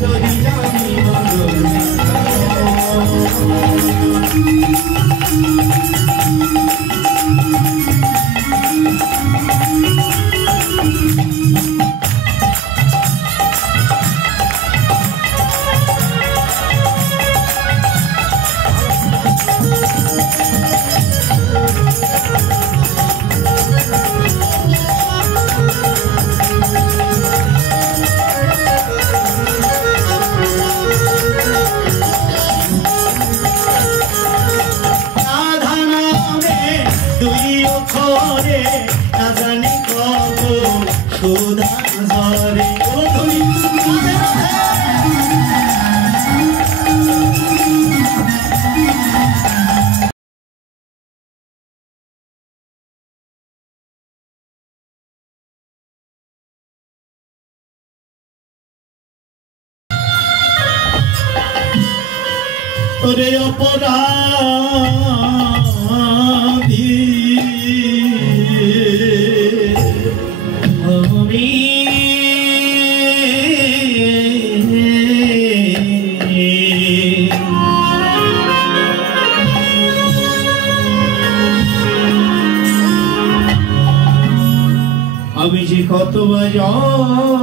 যদি জানি ওরে অপরাধী আমি আমি যে কত বাজানো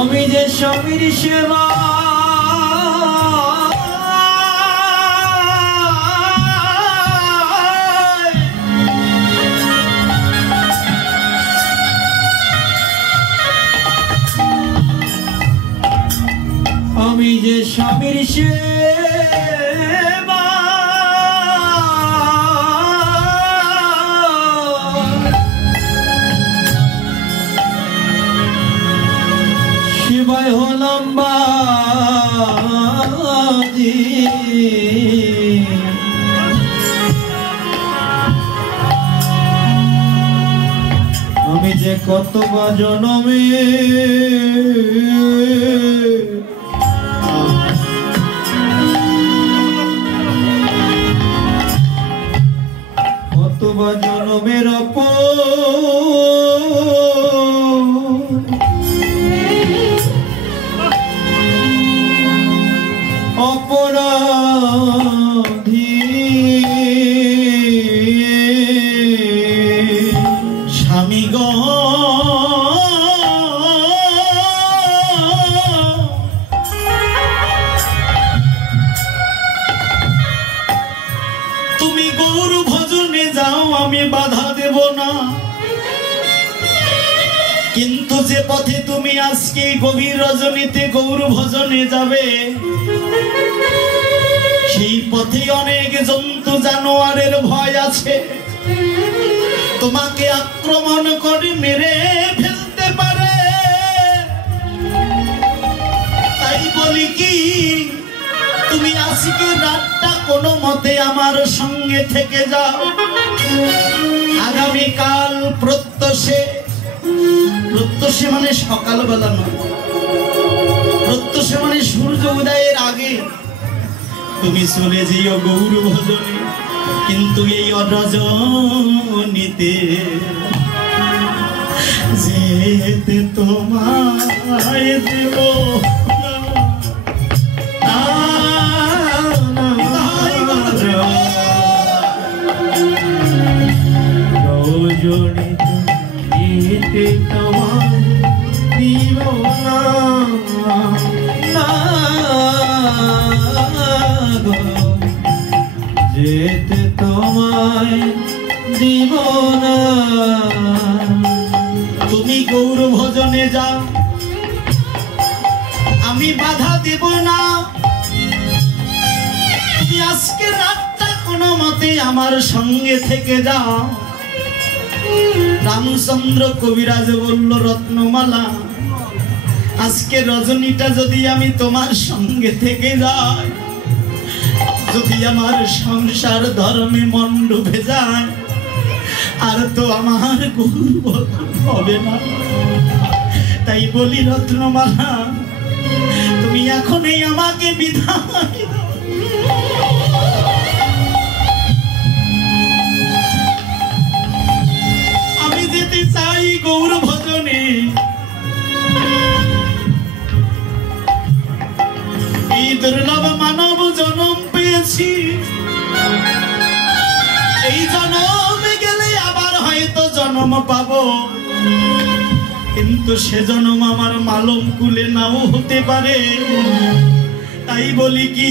আমি যে স্বামীর সেবা আমি যে স্বামীর সেবা সেবায় হলাম বাজি আমি যে কত জনমে কত জনমের অপরাধী স্বামী গো তুমি গৌর ভজনে যাও আমি বাধা দেব না কিন্তু যে পথে তুমি আজকে গভীর রজনীতে গৌর ভজনে যাবে সেই পথে অনেক জন্তু জানোয়ারের ভয় আছে তোমাকে আক্রমণ করে মেরে ফেলতে পারে তাই বলি কি তুমি আজকে রাতটা কোনো মতে আমার সঙ্গে থেকে যাও আগামী কাল প্রত্যুষে মানে সকালবেলা নয় প্রত্যুষে মানে সূর্য উদয়ের আগে তুমি চলে যেও গৌর ভজনে কিন্তু এই রজনীতে যেতে তোমায় দেব রজনীতে তোমায় দিব না যেতে তোমায় দিব না তুমি গৌর ভজনে যাও আমি বাধা দেব না তুমি আজকে রাতটা কোন কোনো মতে আমার সঙ্গে থেকে যাও। রামচন্দ্র কবিরাজ বলল, রত্নমালা, আজকে রজনীটা যদি আমি তোমার সঙ্গে থেকে যাই, যদি আমার সংসার ধর্মে মন ডুবে যায়, আর তো আমার গৌর হবে না। তাই বলি রত্নমালা, তুমি এখনই আমাকে বিদায় দাও। আমি যেতে চাই গৌর ভজনে। এই দুর্লভ মানব জন্ম পেয়েছি, এই জন্মে গেলে আবার হয়তো জন্ম পাবো, কিন্তু সে জন্ম আমার মালম কুলে নাও হতে পারে। তাই বলি কি,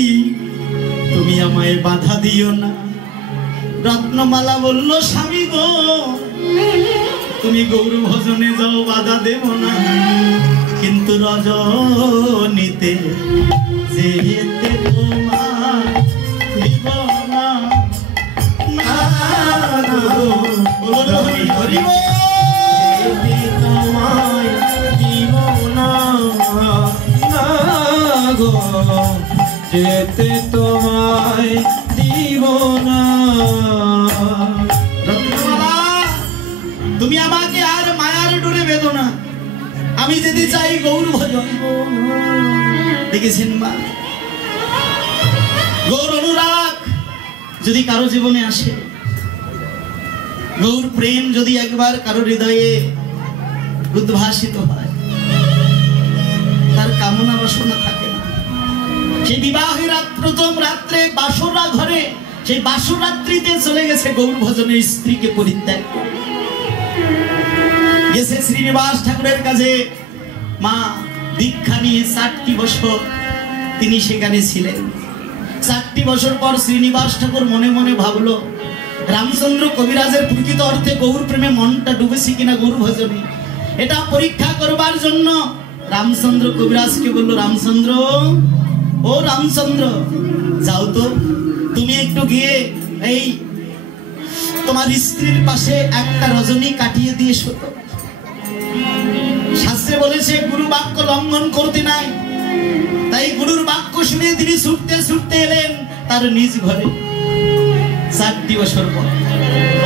তুমি আমায় বাধা দিও না। রত্নমালা বলল, স্বামী গো, তুমি গৌর ভজনে যাও, বাধা দেব না, কিন্তু রজনীতে যেতে তোমার দিব না। যেতে তোমায় দিব না। রত্নমালা, তুমি আমাকে আর মায়ার ডোরে বেঁধো না, আমি যেতে চাই গৌর ভজন। দেখেছেন মা, গৌর অনুরাগ যদি কারো জীবনে আসে, গৌর প্রেম যদি একবার কারো হৃদয়ে উদ্ভাসিত হয়, তার কামনা বাসনা থাকে না। সেই বিবাহের প্রথম রাত্রে বাসরা ঘরে, সেই বাসর রাত্রিতে চলে গেছে গৌর ভজনের স্ত্রীকে পরিত্যাগ করে, গেছে শ্রীনিবাস ঠাকুরের কাছে। মা দীক্ষা নিয়ে 4টি বছর তিনি সেখানে ছিলেন। 4টি বছর পর শ্রীনিবাস ঠাকুর মনে মনে ভাবলো, রামচন্দ্র কবিরাজের প্রকৃত অর্থে গৌর প্রেমে মনটা ডুবেছে কিনা গৌর ভজনে, এটা পরীক্ষা করবার জন্য রামচন্দ্র কবিরাজকে বলল, রামচন্দ্র, ও রামচন্দ্র, যাও তো তুমি একটু গিয়ে এই তোমার স্ত্রীর পাশে একটা রজনী কাটিয়ে দিয়ে এসো। শাস্ত্রে বলেছে গুরু বাক্য লঙ্ঘন করতে নাই। তাই গুরুর বাক্য শুনে তিনি ছুটতে ছুটতে এলেন তার নিজ ঘরে। 4টি বছর পর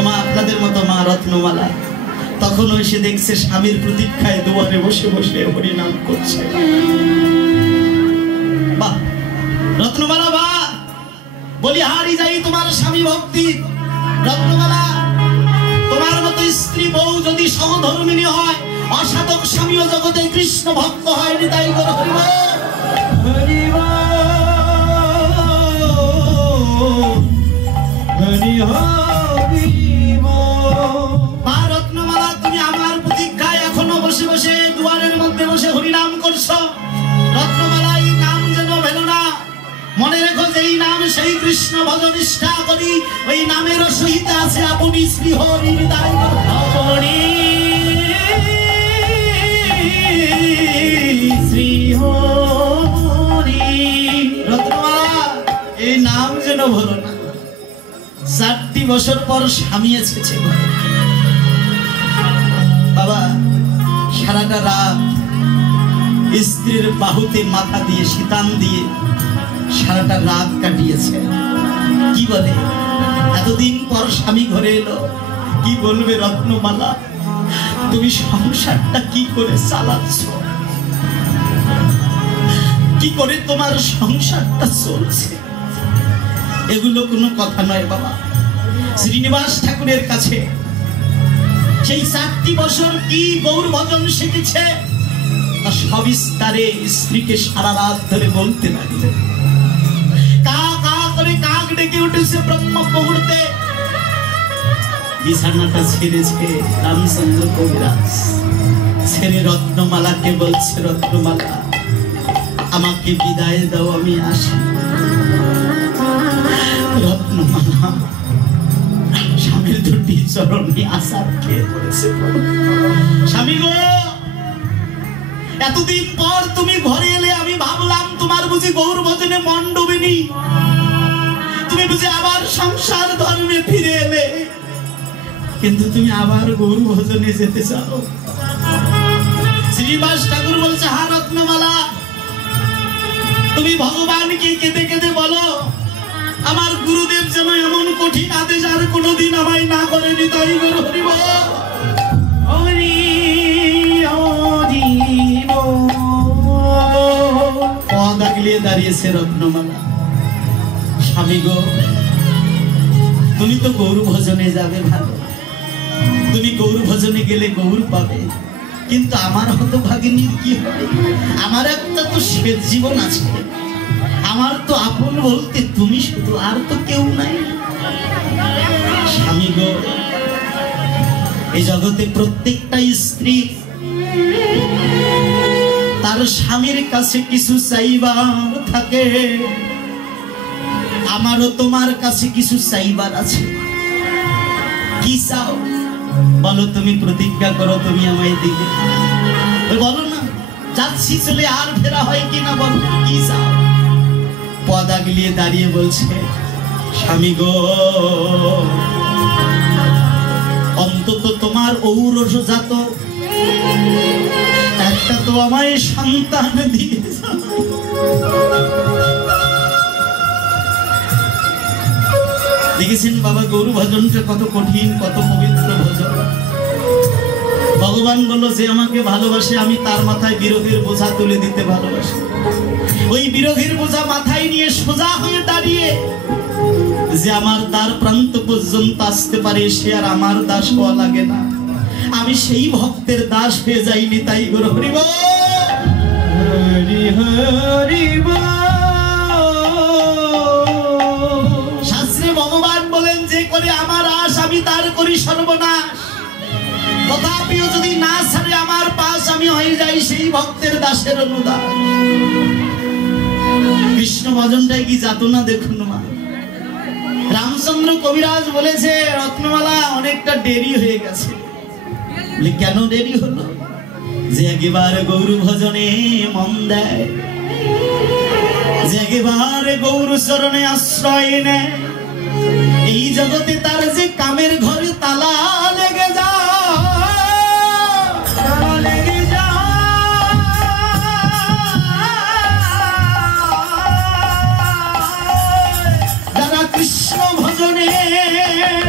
মা, আপনাদের মতো মা রত্নমালা তখন এসে দেখছে স্বামীর প্রতীক্ষায় দুয়ারে বসে বসে হরিনাম করছে। বাহ রত্নমালা, বাহ, বলি হারি যাই তোমার স্বামী ভক্তি। রত্নমালা, তোমার মতো স্ত্রী বউ যদি সহধর্মিনী হয়, অসাধক স্বামীও জগতে কৃষ্ণ ভক্ত হয়নি। তাই বল হরিব হরি হরিব। মা রত্নমালা, তুমি আমার প্রতীক্ষায় এখনো বসে বসে দুয়ারের মধ্যে বসে হরিনাম করছো। রত্নমালা, এই নাম যেন ভেল না, মনে রেখো যে এই নাম সেই কৃষ্ণ ভজন নিষ্ঠা করি, ওই নামের সহিত আছে আপনি শ্রী হরি। তাই আপনি শ্রী হরি। রত্নমালা, এই নাম যেন ভুলো না। 4টি বছর পর স্বামী এসেছে। বাবা সারাটা রাত স্ত্রীর বাহুতে মাথা দিয়ে শীতান দিয়ে সারাটা রাত কাটিয়েছে। কি বলে, এতদিন পর স্বামী ঘরে এলো, কি বলবে রত্নমালা, তুমি সংসারটা কি করে চালাচ্ছ, কি করে তোমার সংসারটা চলছে, এগুলো কোনো কথা নয় বাবা। শ্রীনিবাস ঠাকুরের কাছে সেই 4টি বছর কি গৌর ভজন শিখেছে তা সবিস্তারে স্ত্রীকে সারা রাত ধরে বলতে লাগলে। কা কা করে কাক ডেকে উঠেছে ব্রহ্ম মুহূর্তে। বিছানাটা ছেড়েছে রামচন্দ্র কবিরাজ, ছেড়ে রত্নমালাকে বলছে, রত্নমালা আমাকে বিদায় দাও, আমি আসি। রত্নমালা স্বামীর দুটি চরণে আসার খেয়ে পড়েছে। স্বামী গো, এতদিন পর তুমি ঘরে এলে, আমি ভাবলাম তোমার বুঝি গৌর ভজনে মন ডুবেনি, তুমি বুঝে আবার সংসার ধর্মে ফিরে এলে, কিন্তু তুমি আবার গৌর ভজনে যেতে চাও। শ্রীনিবাস ঠাকুর বলছে, হা রত্নমালা, তুমি ভগবানকে কেঁদে কেঁদে বলো আমার গুরুদেব যেন এমন কঠিন আদেশ আর কোনোদিন আমায় না করেনি। তাই বলো হরি বল। হরি হরি বল। পদ আগলিয়ে দাঁড়িয়েছে রত্নমালা। স্বামী গো, তুমি তো গৌর ভজনে যাবে, ভালো, তুমি গৌর ভজনে গেলে গৌর পাবে, কিন্তু আমার হতভাগিনীর কি হবে? আমার একটা তো শেষ জীবন আছে, আমার তো আপন বলতে তুমি শুধু, আর তো কেউ নাই। স্বামী গো, এই জগতে প্রত্যেকটা স্ত্রী তার স্বামীর কাছে কিছু চাইবার থাকে, আমারও তোমার কাছে কিছু চাইবার আছে। কি চাও বলো? তুমি প্রতিজ্ঞা করো, তুমি আমায় দিবে। বলো না, যাচ্ছি চলে, আর ফেরা হয় কিনা, বলো কি চাও? পদ আগলিয়ে দাঁড়িয়ে বলছে, স্বামী গো, অন্তত তোমার ঔরসজাত একটা তো আমায় সন্তান দিয়ে যাও। দেখেছেন বাবা, গৌর ভজনটা কত কঠিন, কত পবিত্র ভজন। ভগবান বলল, যে আমাকে ভালোবাসে আমি তার মাথায় বিরহের বোঝা তুলে দিতে ভালোবাসি। ওই বিরহের বোঝা মাথায় নিয়ে সোজা হয়ে দাঁড়িয়ে যে আমার দ্বার প্রান্ত পর্যন্ত আসতে পারে, সে আর আমার দাস হওয়া লাগে না। আমি সেই ভক্তের দাস হয়ে যাইনি। তাই গৌর হরি বল। হরি হরি বল। শাস্ত্রে ভগবান বলেন, যে করে আমার আশ আমি তার করি সর্বনাশ। তথাপিও যদি না ছাড়ে আমার পাশ, আমি হয়ে যাই সেই ভক্তের দাসের অনুদাস। কৃষ্ণ ভজনটাই কি যাতনা দেখুন মা। রামচন্দ্র কবিরাজ বলেছে, রত্নমালা অনেকটা দেরি হয়ে গেছে। কেন দেরি হলো? যে একেবারে গৌর ভজনে মন দেয়, যে একেবারে গৌর চরণে আশ্রয় নেয়, এই জগতে তার যে কামের ঘরে তালা লেগে যারা কৃষ্ণ ভজনে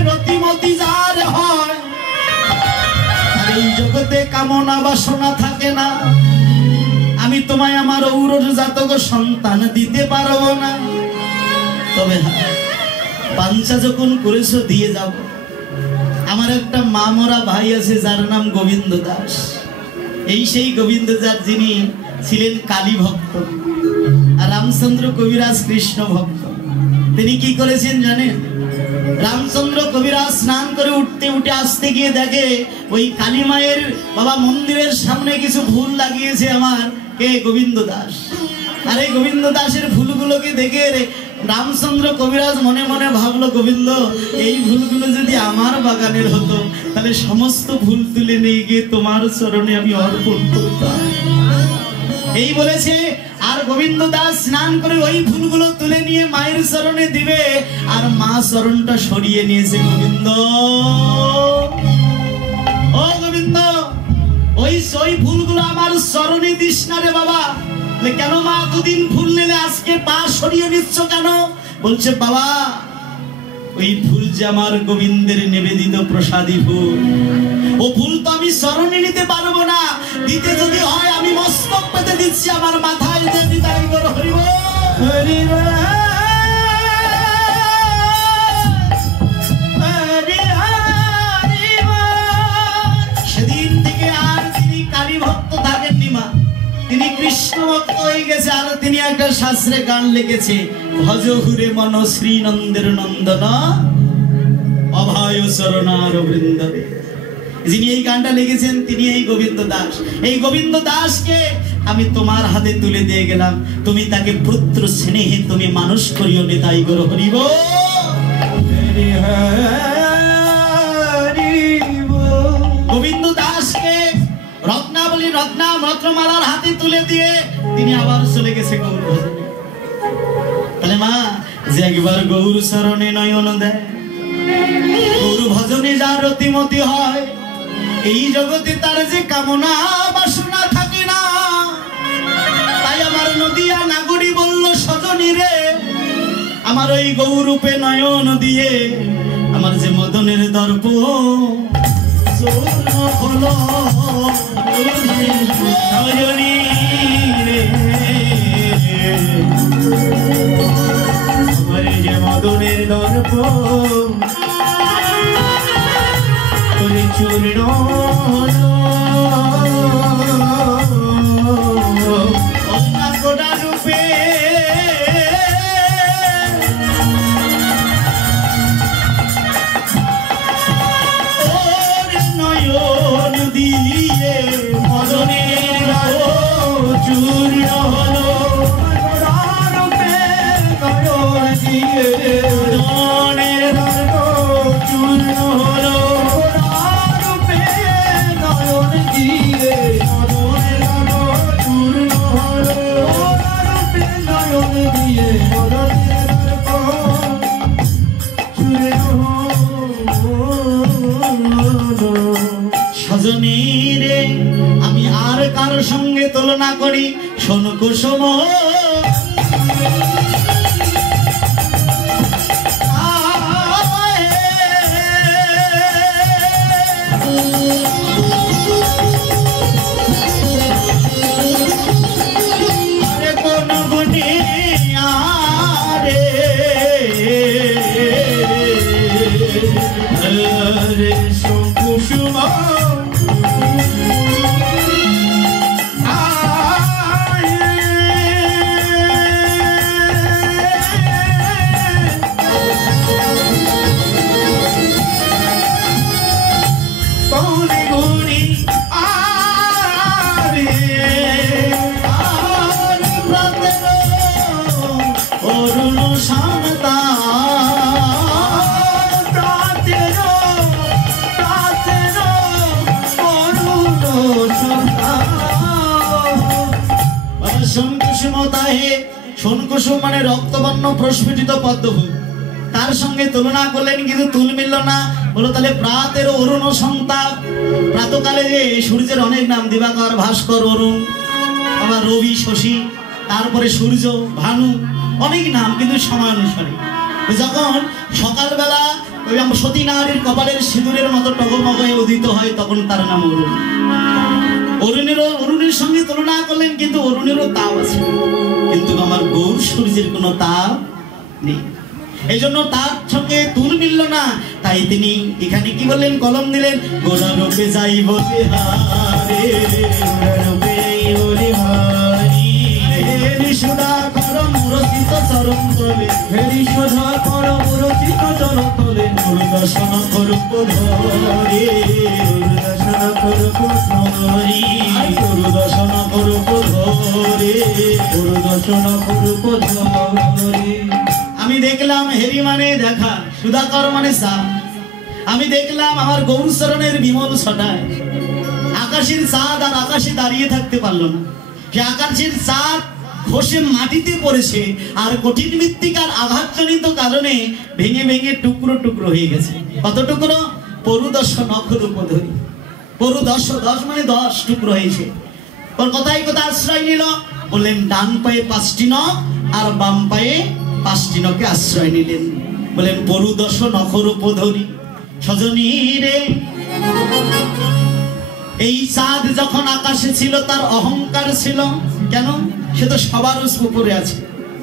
রতিমতি যার হয়, এই জগতে কামনা বাসনা থাকে না। আমি তোমায় আমার ঔরজাতক সন্তান দিতে পারবো না, তবে বাঞ্ছা যখন করেছো দিয়ে যাব। আমার একটা মামরা ভাই আছে যার নাম গোবিন্দ দাস। এই সেই গোবিন্দ দাস যিনি ছিলেন কালী ভক্ত, আর রামচন্দ্র কবিরাজ কৃষ্ণ ভক্ত। তিনি কি করেছেন জানেন? রামচন্দ্র কবিরাজ স্নান করে উঠতে উঠে আসতে গিয়ে দেখে ওই কালী মায়ের বাবা মন্দিরের সামনে কিছু ফুল লাগিয়েছে আমার কে গোবিন্দ দাস। আর এই গোবিন্দ দাসের ফুলগুলোকে দেখে রামচন্দ্র কবিরাজ মনে মনে ভাবলো, গোবিন্দ, এই ফুলগুলো যদি আমার বাগানের হতো তাহলে সমস্ত ফুল তুলে নিয়ে গিয়ে তোমার চরণে আমি অর্পণ করতাম। এই বলেছে, আর গোবিন্দ দাস স্নান করে ওই ফুলগুলো তুলে নিয়ে মায়ের চরণে দিবে, আর মা চরণটা সরিয়ে নিয়েছে। গোবিন্দ, ও গোবিন্দ, ওই ফুলগুলো আমার চরণে দিস না রে বাবা। কেন মা, দুদিন ফুল নিলে আজকে পা সরিয়ে নিচ্ছ কেন? বলছে, বাবা, ওই ফুল যে আমার গোবিন্দের নিবেদিত প্রসাদী ফুল, ও ফুল তো আমি চরণে নিতে পারবো না। দিতে যদি হয় আমি মস্তক পেতে দিচ্ছি, আমার মাথায় দেবী। তাই বলো হরি বল। হরি বল। সেদিন থেকে আর তিনি কালী ভক্ত থাকেননি মা, তিনি কৃষ্ণ ভক্ত হয়ে গেছে। আর তিনি একটা শাস্ত্রে গান লিখেছে, ভজ হুরে মন শ্রীনন্দের নন্দন অভয় চরণার বৃন্দবে। যিনি এই গানটা লিখেছেন তিনি এই গোবিন্দ দাস। এই গোবিন্দ দাসকে আমি তোমার হাতে তুলে দিয়ে গেলাম, তুমি তাকে পুত্র স্নেহে তুমি মানুষ করিও। নিতাই গৌর হরি বল। গোবিন্দ দাসকে রত্নাবলী রত্নমালার হাতে তুলে দিয়ে তিনি আবার চলে গেছে গৌর ভজনে। তাহলে মা, যে একবার গৌর শরণে নয়ন দেয়, গৌর ভজনে যার রতিমতি হয়, এই জগতে তার যে কামনা বাসনা থাকে না। তাই আমার নদিয়া নাগরী বলল, সজনী রে আমার ওই গৌরূপে নয়ন দিয়ে আমার যে মদনের দর্প চূর্ণ হলো। সজনী রে আমার যে মদনের দর্প চূর্ণ হলো। গোটা রূপে নয়ন দিয়ে মদনের চূর্ণ হলো। রূপে নয়ন দিয়ে মদনের চূর্ণ হলো। রূপে নয়ন দিয়ে মদনের চূর্ণ হলো। রূপে নয়ন দিয়ে মদনের চূর্ণ হলো। সজনী রে আমি আর কার সঙ্গে তুলনা করি, শোন কুসুম আরে কোন গুণে আরে আরে কুসুম সোনকুসুম মানে রক্তবর্ণ প্রস্ফুটিত পদ্ম, তার সঙ্গে তুলনা করলেন কিন্তু তুল মিলল না। বলো তাহলে প্রাতের অরুণ সন্তাপ, প্রাতকালে যে সূর্যের অনেক নাম, দিবাকর, ভাস্কর, অরুণ, আবার রবি, শশী, তারপরে সূর্য, ভানু, অনেক নাম কিন্তু সময় অনুসারে। যখন সকালবেলা ওই সতী নারীর কপালের সিঁদুরের মতো টগমগ হয়ে উদিত হয়, তখন তার নাম অরুণ। অরুণের সঙ্গে তুলনা করলেন কিন্তু অরুণেরও তাপ আছে, কিন্তু আমার গৌর সূর্যের কোনো তাপ নেই, এই জন্য তার সঙ্গে তুল মিলল না। তাই তিনি এখানে কি বললেন, কলম দিলেন, গোড়া রূপে যাই বলে হারে, গোড়া রূপে ওরে হারি, হেরি সুধা কর মুরচিত চরণ তলে, হেরি সুধা কর মুরচিত চরণ তলে, গুরু দর্শন করুক ধরে, গুরু দর্শন করুক ধরি, গুরু দর্শন করুক ধরে, গুরু দর্শন করুক ধরে। আমি দেখলাম হেরি মানে দেখা, সুধাকর মানে চা। আমি দেখলাম আমার গৌর চরণের বিমল ছটায় আকাশের চাঁদ আর আকাশে দাঁড়িয়ে থাকতে পারলো না, সে আকাশের চাঁদ খসে মাটিতে পড়েছে, আর কঠিন মৃত্তিকার আঘাতজনিত কারণে ভেঙে ভেঙে টুকরো টুকরো হয়ে গেছে। কত টুকরো? পরুদশ নখর উপধরি, পরুদশ, 10 মানে 10 টুকরো হয়েছে। ওর কথায় কথা আশ্রয় নিল, বললেন ডান পায়ে 5টি নখ আর বাম পায়ে 5টি নখে আশ্রয় নিলেন, বলেন পরুদশ নখর উপধরি। সজনী রে এই চাঁদ যখন আকাশে ছিল তার অহংকার ছিল কেন? সে তো সবার উপরে আছে,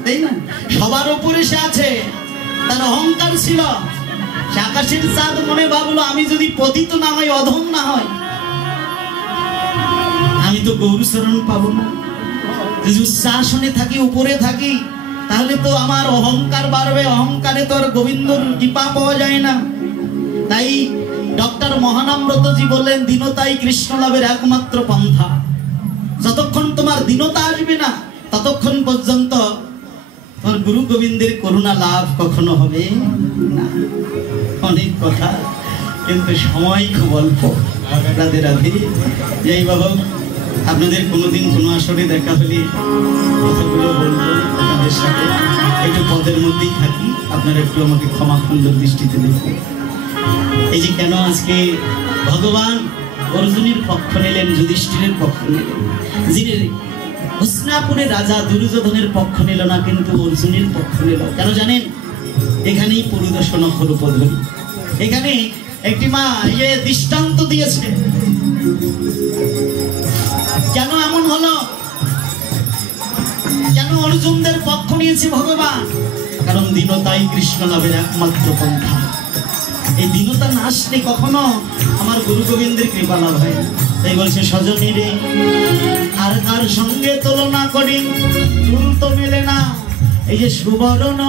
তাই না? সবার উপরে সে আছে, তার অহংকার ছিল। সে আকাশের চাঁদ মনে ভাবলো, আমি যদি পতিত না হয়, অধম না হয়, আমি তো গৌরচরণ পাবো না। যদি উচ্চাসনে থাকি, উপরে থাকি, তাহলে তো আমার অহংকার বাড়বে, অহংকারে তো আর গোবিন্দর কৃপা পাওয়া যায় না। তাই ডক্টর মহানামব্রতজি বললেন, দীনতাই কৃষ্ণ লাভের একমাত্র পন্থা। যতক্ষণ তোমার দীনতা আসবে না, ততক্ষণ পর্যন্ত তোমার গুরু গোবিন্দের করুণা লাভ কখনো হবে না। অনেক কথা, কিন্তু সময় খুব অল্প। রাধে রাধে। জয় বাবা। আপনাদের কোনোদিন কোনো আসরে দেখা হলে কথাগুলো বলবো আপনাদের সাথে, একটু পদের মধ্যেই থাকি, আপনারা একটু আমাকে ক্ষমা সুন্দর দৃষ্টিতে দেখবেন। এই যে কেন আজকে ভগবান অর্জুনের পক্ষ নিলেন, যুধিষ্ঠিরের পক্ষ নিলেন, যিনি হস্তিনাপুরের রাজা দুর্যোধনের পক্ষ নিল না, কিন্তু অর্জুনের পক্ষ নিল। কেন জানেন? এখানেই পরিদর্শন উপধরি, এখানে একটি মা দৃষ্টান্ত দিয়েছে। কেন এমন হলো? কেন অর্জুনদের পক্ষ নিয়েছে ভগবান? কারণ দীনতাই কৃষ্ণ লাভের একমাত্র পন্থা। এই দীনতা না আসলে কখনো আমার গুরু গোবিন্দের কৃপা লাভ হয় না। তাই বলছে সজনী রে আর কার সঙ্গে তুলনা করি, চুল তো মেলে না এই যে সুবর্ণ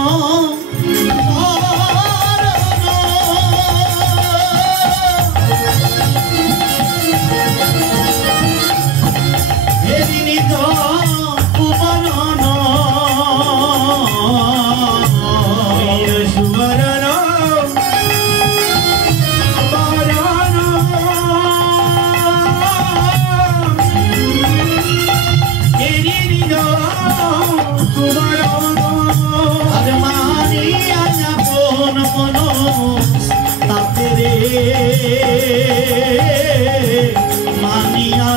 মানিয়া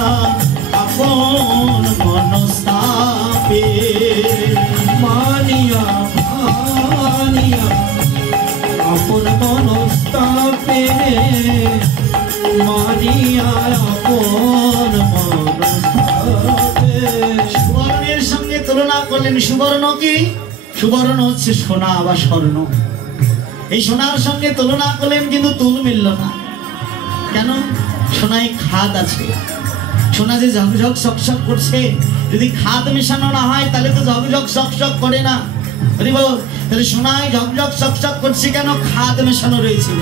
আপন মনস্তাপে, মানিয়া মানিয়া আপন মনস্তাপে, মানিয়া আপন মনস্তাপে। সুবর্ণের সঙ্গে তুলনা করলেন। সুবর্ণ কি? সুবর্ণ হচ্ছে সোনা বা স্বর্ণ। এই সোনার সঙ্গে তুলনা করলেন, কিন্তু তুল মিলল না। কেন? সোনায় খাদ আছে। সোনা যে ঝকঝক চকচক করছে, যদি খাদ মেশানো না হয় তাহলে তো ঝকঝক চকচক করে না। তাহলে সোনায় ঝকঝক চকচক করছে কেন? খাদ মেশানো রয়েছিল।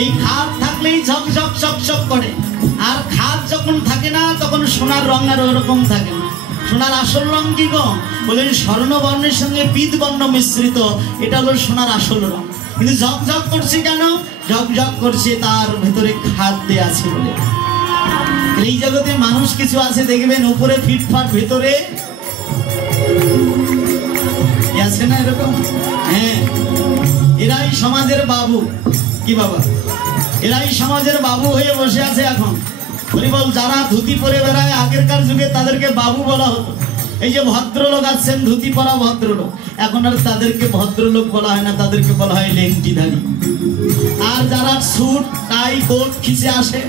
এই খাদ থাকলেই ঝকঝক চকচক করে, আর খাদ যখন থাকে না তখন সোনার রং আর ওরকম থাকে না। সোনার আসল রং কি গো? বলেন স্বর্ণবর্ণের সঙ্গে পীত বর্ণ মিশ্রিত, এটা হলো সোনার আসল রং। কিন্তু ঝকঝক করছে কেন? ঝকঝক করছে তার ভেতরে খাদ দেয়া আছে বলে। এই জগতে মানুষ কিছু আছে দেখবেন, উপরে ফিটফাট, ভেতরে আছে না এরকম? হ্যাঁ, এরাই সমাজের বাবু। কি বাবা? এরাই সমাজের বাবু হয়ে বসে আছে এখন। বল, যারা ধুতি পরে বেড়ায় আগেরকার যুগে তাদেরকে বাবু বলা হতো। এই যে ভদ্রলোক আছেন, ধুতি পরা ভদ্রলোক, এখন আর তাদেরকে ভদ্রলোক বলা হয় না, তাদেরকে বলা হয় লেংটিধারী। আর যারা স্যুট টাই কোট খিচে আসে,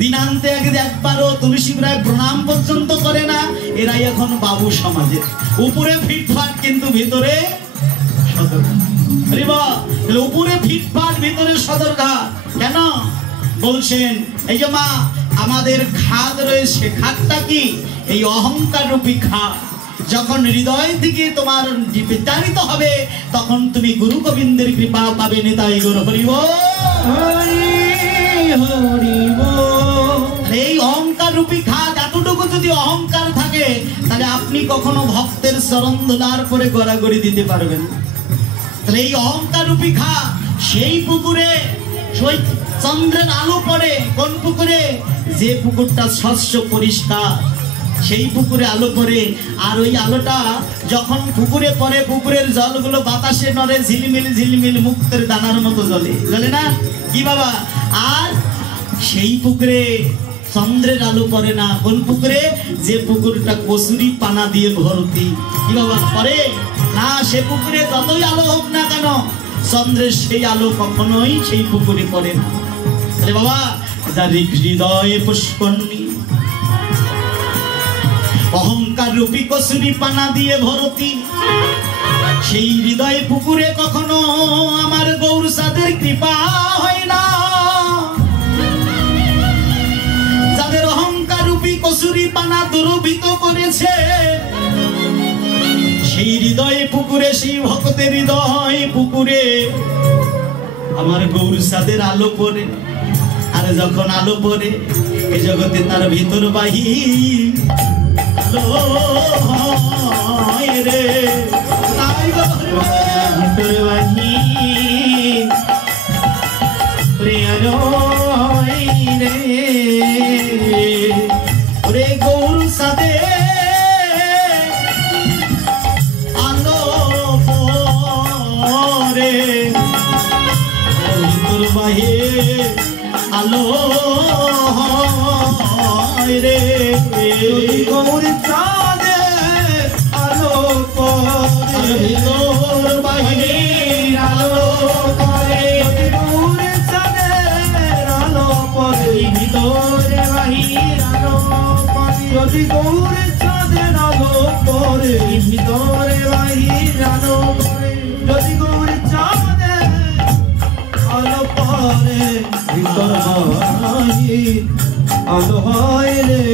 দিনান্তে একবারও তুলসী প্রায় প্রণাম পর্যন্ত করে না, এরাই এখন বাবু সমাজের। উপরে ফিটফাট কিন্তু ভিতরে সদরঘাট। উপরে ফিটফাট ভিতরে সদরঘাট। কেন বলছেন? এই যে মা, আমাদের খাদ রয়েছে। খাদটা কি? এই অহংকার রূপী খাদ। যখন হৃদয় থেকে তোমার বিতাড়িত হবে, তখন তুমি গুরু গোবিন্দের কৃপা পাবে। নিতাই গুরু হরি বল। এই অহংকার রূপী খাদ, এতটুকু যদি অহংকার থাকে, তাহলে আপনি কখনো ভক্তের চরণ ধুলার করে গড়াগড়ি দিতে পারবেন। তাহলে এই অহংকার রূপী খাদ, সেই পুকুরে চন্দ্রের আলো পড়ে। কোন পুকুরে? যে পুকুরটা স্বচ্ছ পরিষ্কার, সেই পুকুরে আলো পড়ে। আর ওই আলোটা যখন পুকুরে পড়ে, পুকুরের জলগুলো বাতাসে নড়ে, ঝিলমিল ঝিলমিল মুক্তের দানার মতো জ্বলে। জ্বলে না? কি বাবা? আর সেই পুকুরে চন্দ্রের আলো পড়ে না। কোন পুকুরে? যে পুকুরটা কচুরি পানা দিয়ে ভর্তি। কি বাবা? পড়ে না। সে পুকুরে যতই আলো হোক না কেন, চন্দ্রের সেই আলো কখনোই সেই পুকুরে পড়ে না। আরে বাবা, যার হৃদয়ে পুষ্করণী, অহংকার রূপী কচুরি পানা দিয়ে ভর্তি, সেই হৃদয় পুকুরে কখনো আমার গৌর সাদের কৃপা হয় না। যাদের অহংকার রূপী কচুরি পানা দুর্বৃত করেছে, সেই হৃদয়ে পুকুরে, সেই ভক্তের হৃদয় পুকুরে আমার গৌর সাদের আলো পড়ে। আর যখন আলো পড়ে, এ জগতে তার ভিতর বাহির আলো হয় রে। ভিতর বাহির প্রিয় রে। বাহে আলো রে গৌর চাঁদে আলো পরে ভিতর বাহে আলো করে গৌর চাঁদের আলো পরে ভিতর বাহির আলো করে যদি গৌর চাঁদের আলো পরে ভিতরে বাহির আলো করে যদি গৌর চাঁদের আলো পরে ভিতর বাহির আলো হয় রে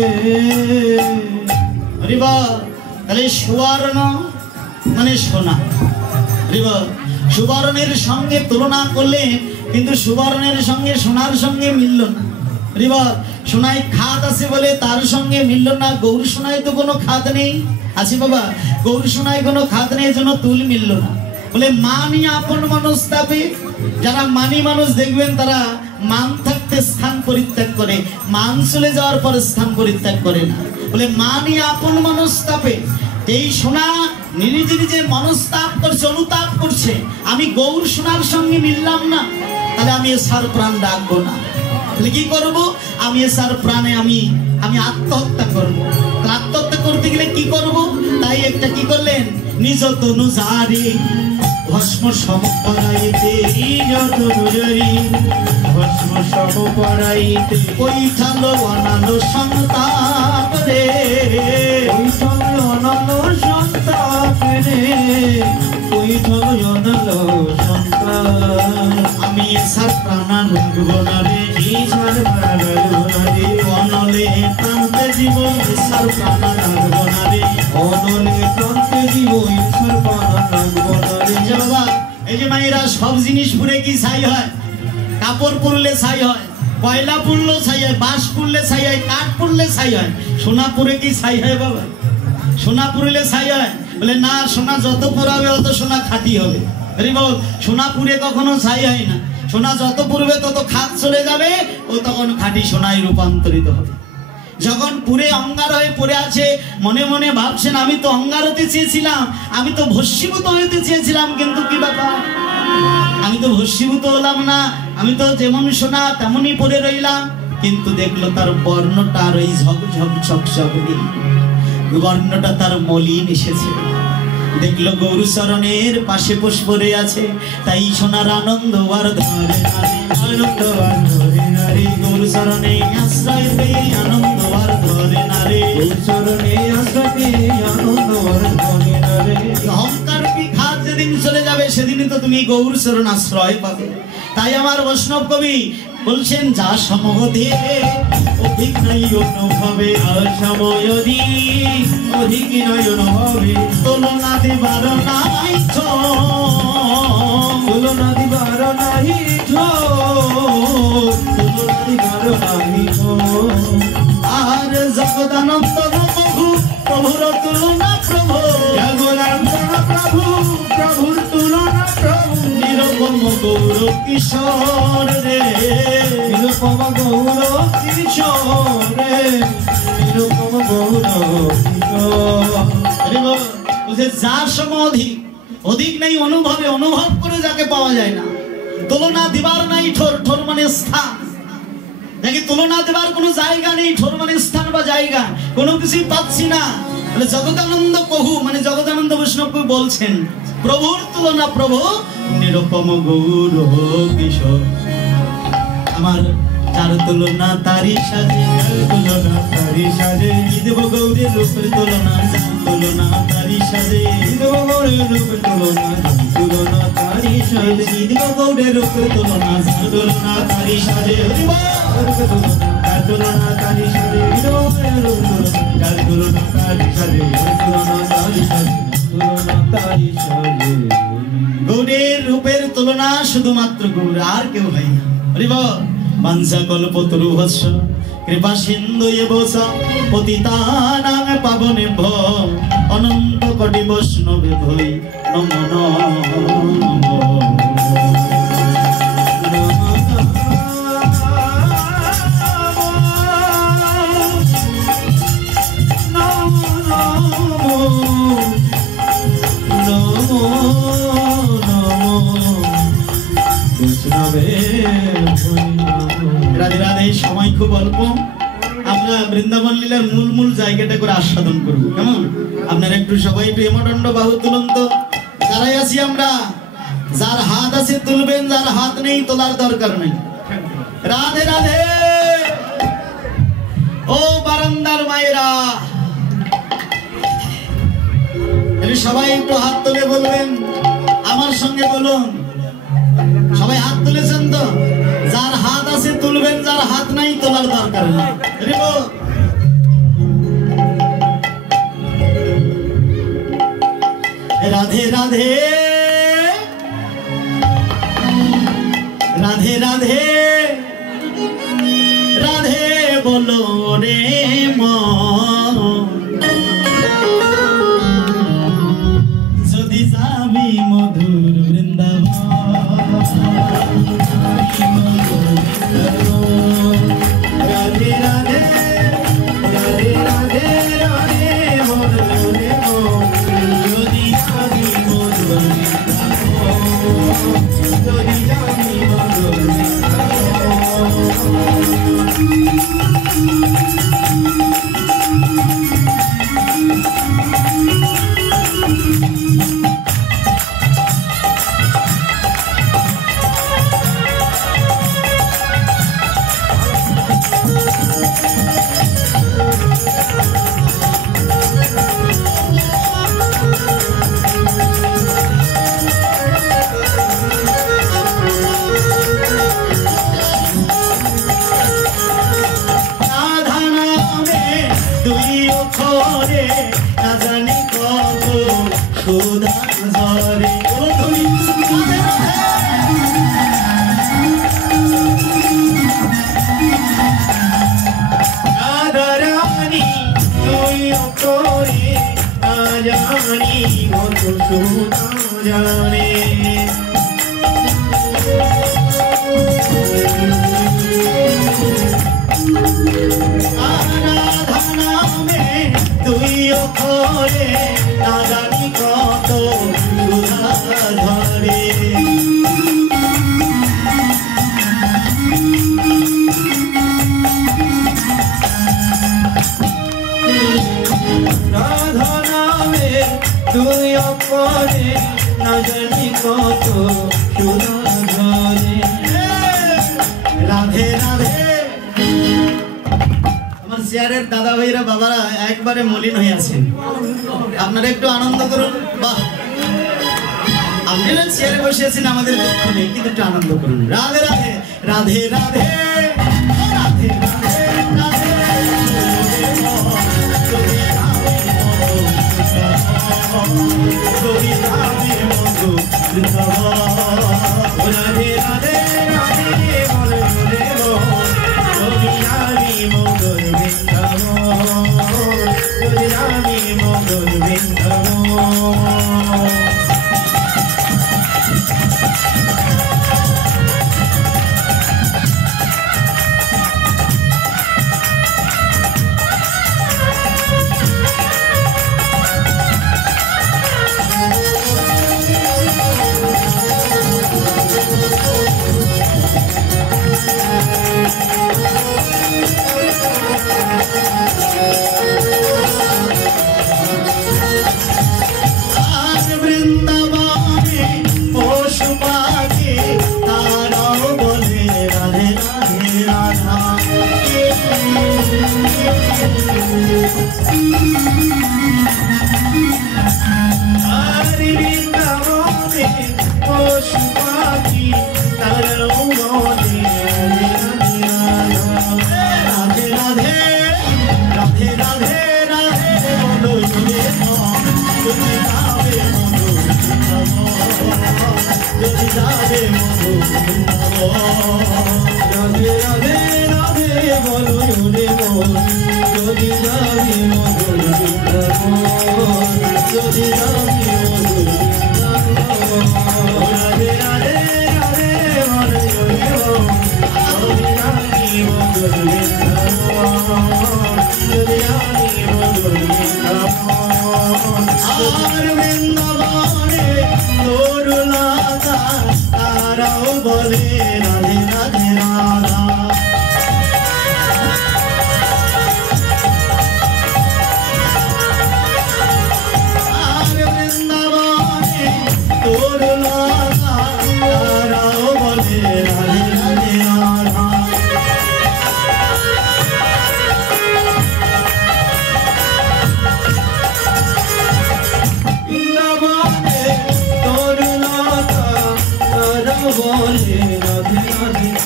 হরিবা তাহলে সুবর্ণ মানে সোনা হরিবা সুবর্ণের সঙ্গে তুলনা করলে কিন্তু সুবর্ণের সঙ্গে সোনার সঙ্গে মিলল না হরিবা সোনায় খাদ আছে বলে তার সঙ্গে মিলল না গৌর সোনায় তো কোনো খাদ নেই আছে বাবা গৌর সোনায় কোনো খাদ নেই জন্য তুল মিলল না বলে মানি আপন মনস্তাপে যারা মানি মানুষ দেখবেন তারা মান থাকতে স্থান পরিত্যাগ করে মান চলে যাওয়ার পর স্থান পরিত্যাগ করে না বলে মানি আপন মনস্তাপে এই সোনা নিজে নিজে মনস্তাপ করছে অনুতাপ করছে আমি গৌর সোনার সঙ্গে মিললাম না তাহলে আমি এসার প্রাণ রাখবো না তাহলে কি করবো আমি এসার প্রাণে আমি আত্মহত্যা করবো আত্মহত্যা করতে গেলে কি করব তাই একটা কি করলেন নিজ তনু জারি ভস্ম সম পরাইতে নিজ তনু জারি ভস্ম সম পরাইতে কৈঠালো অনালো সন্তাপ রে কৈঠালো অনালো সন্তাপ রে কৈঠালো অনালো সন্তাপ আমি এসার প্রাণ রাখবো না রে ইসার প্রাণ রাখবো না রে অনলে প্রান্তে জীবন এসার প্রাণ রাখবো না রে অনলে প্রান্তে জীবন ইসার প্রাণ রাখবো না রে বাবা এই যে মায়েরা সব জিনিস পুরে কি ছাই হয় কাপড় পরলে ছাই হয় কয়লা পুড়লেও ছাই হয় বাঁশ পুড়লে ছাই হয় কাঠ পুড়লে ছাই হয় সোনা পুরে কি ছাই হয় বাবা সোনা পুড়লে ছাই হয় বলে না সোনা যত পুরাবে অত সোনা খাঁটি হবে আরে বল সোনা পুড়ে কখনো ছাই হয় না সোনা যত পুড়বে তত খাদ চলে যাবে ও তখন খাঁটি সোনায় রূপান্তরিত হবে যখন পুরে অঙ্গার হয়ে পড়ে আছে মনে মনে ভাবছেন আমি তো অঙ্গার হতে চেয়েছিলাম আমি তো ভস্মীভূত হতে চেয়েছিলাম কিন্তু কি ব্যাপার আমি তো ভস্মীভূত হলাম না আমি তো যেমন সোনা তেমনই পড়ে রইলাম কিন্তু দেখলো তার বর্ণটা আর ওই ঝকঝক ঝকঝক নেই বর্ণটা তার মলিন এসেছে দেখলো গৌরচরণের পাশে পুষ্পরে আছে তাই সোনার আনন্দ আর ধরে আনন্দ আর ধরে নারী গৌরচরণে আশ্রয় পেয়ে আনন্দ আর ধরে নারী গৌরচরণে আশ্রয় পেয়ে আনন্দ আর ধরে নারী অহংকার কি খাদ যেদিন চলে যাবে সেদিনই তো তুমি গৌরচরণ আশ্রয় পাবে তাই আমার বৈষ্ণব কবি বলছেন যা সমধে অধিক নাই অনুভবে আর সময় অধিক নয় অনুভবে তুলনা দেবার নাই তুলনা দিবার নাহি তুলনা দিবার নাহি আর জগদানন্দ প্রভু প্রভুর তুলনা প্রভু জগদানন্দ প্রভু প্রভুর তুলনা প্রভু নিরূপম গৌর কিশোর রে নিরূপম গৌর কিশোর রে নিরূপম গৌর কিশোর যার সময় অধিক নেই অনুভবে অনুভব করে যাকে পাওয়া যায় না তুলনা দিবার নাই ঠোর ঠোর মানে স্থান যাকে তুলনা দেবার কোনো জায়গা নেই ঠোর মানে স্থান বা জায়গা কোনো কিছুই পাচ্ছি না বলে জগদানন্দ কহু মানে জগদানন্দ বৈষ্ণব বলছেন প্রভুর তুলনা প্রভু নিরূপম গৌর কিশোর আমার তার তুলনা তারি সাজে তুলনা তারি সাজে দেব গৌরের রূপের তুলনা যার তুলনা তারি সাজে গৌরের রূপের তুলনা তুলনা তারি সাজে দেব গৌরের রূপের তুলনা যার তুলনা তারি সাজে তার তুলনা তারি সাজে তার তুলনা তারি সাজে তুলনা তারি সাজে তুলনা তারি সাজে গৌরের রূপের তুলনা শুধুমাত্র গৌর আর কেউ হয় না হরিব বাঞ্ছা কল্পতরুভস্য কৃপা সিন্ধু এবসা পতিতানাং পাবনেভ্য অনন্ত কোটি বৈষ্ণবে ভৈ নমো নমঃ Vishnu রাধে রাধে। সময় খুব অল্প, আমরা বৃন্দাবন লীলার মূল জায়গাটা করে আস্বাদন করবো, কেমন? আপনারা একটু সবাই একটু হেমদণ্ড বাহু তুলুন তো। যারাই আছি আমরা, যার হাত আছে তুলবেন, যার হাত নেই তোলার দরকার নেই। রাধে রাধে। ও বারান্দার মায়েরা, সবাই একটু হাত তুলে বলবেন, আমার সঙ্গে বলুন। সবাই হাত তুলেছেন তো? যার হাত আছে তুলবেন, যার হাত নাই তোলার দরকার নেই। রাধে রাধে রাধে রাধে রাধে বলো রে মন, যদি যাবি মধুর বৃন্দাবন। রাধে রাধে রাধে রাধে রাধে বলো রে মন, যদি যাবি মধুর বৃন্দাবন, যদি যাবি মধুর দাদা ভাইরা বাবারা একবারে মলিন হয়ে আছেন, আপনারা একটু আনন্দ করুন। বাহ, আপনারা চেয়ারে বসে আছেন, আমাদের দুঃখ নেই, কিন্তু একটু আনন্দ করুন। রাধে রাধে রাধে রাধে রাধে রাধে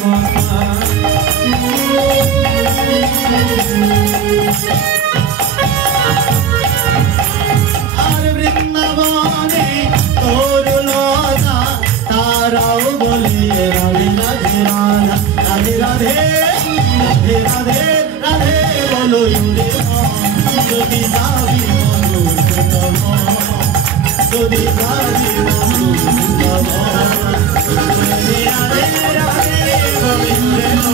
কথা আর বৃন্দাবনে তোর লতা তারাও বলে রাধে রাধে রাধা রাধে রাধে রাধে রাধে রাধে বলো রে যদি যাবি যদি যাবি রাধে রাধে রাধে গোবিন্দ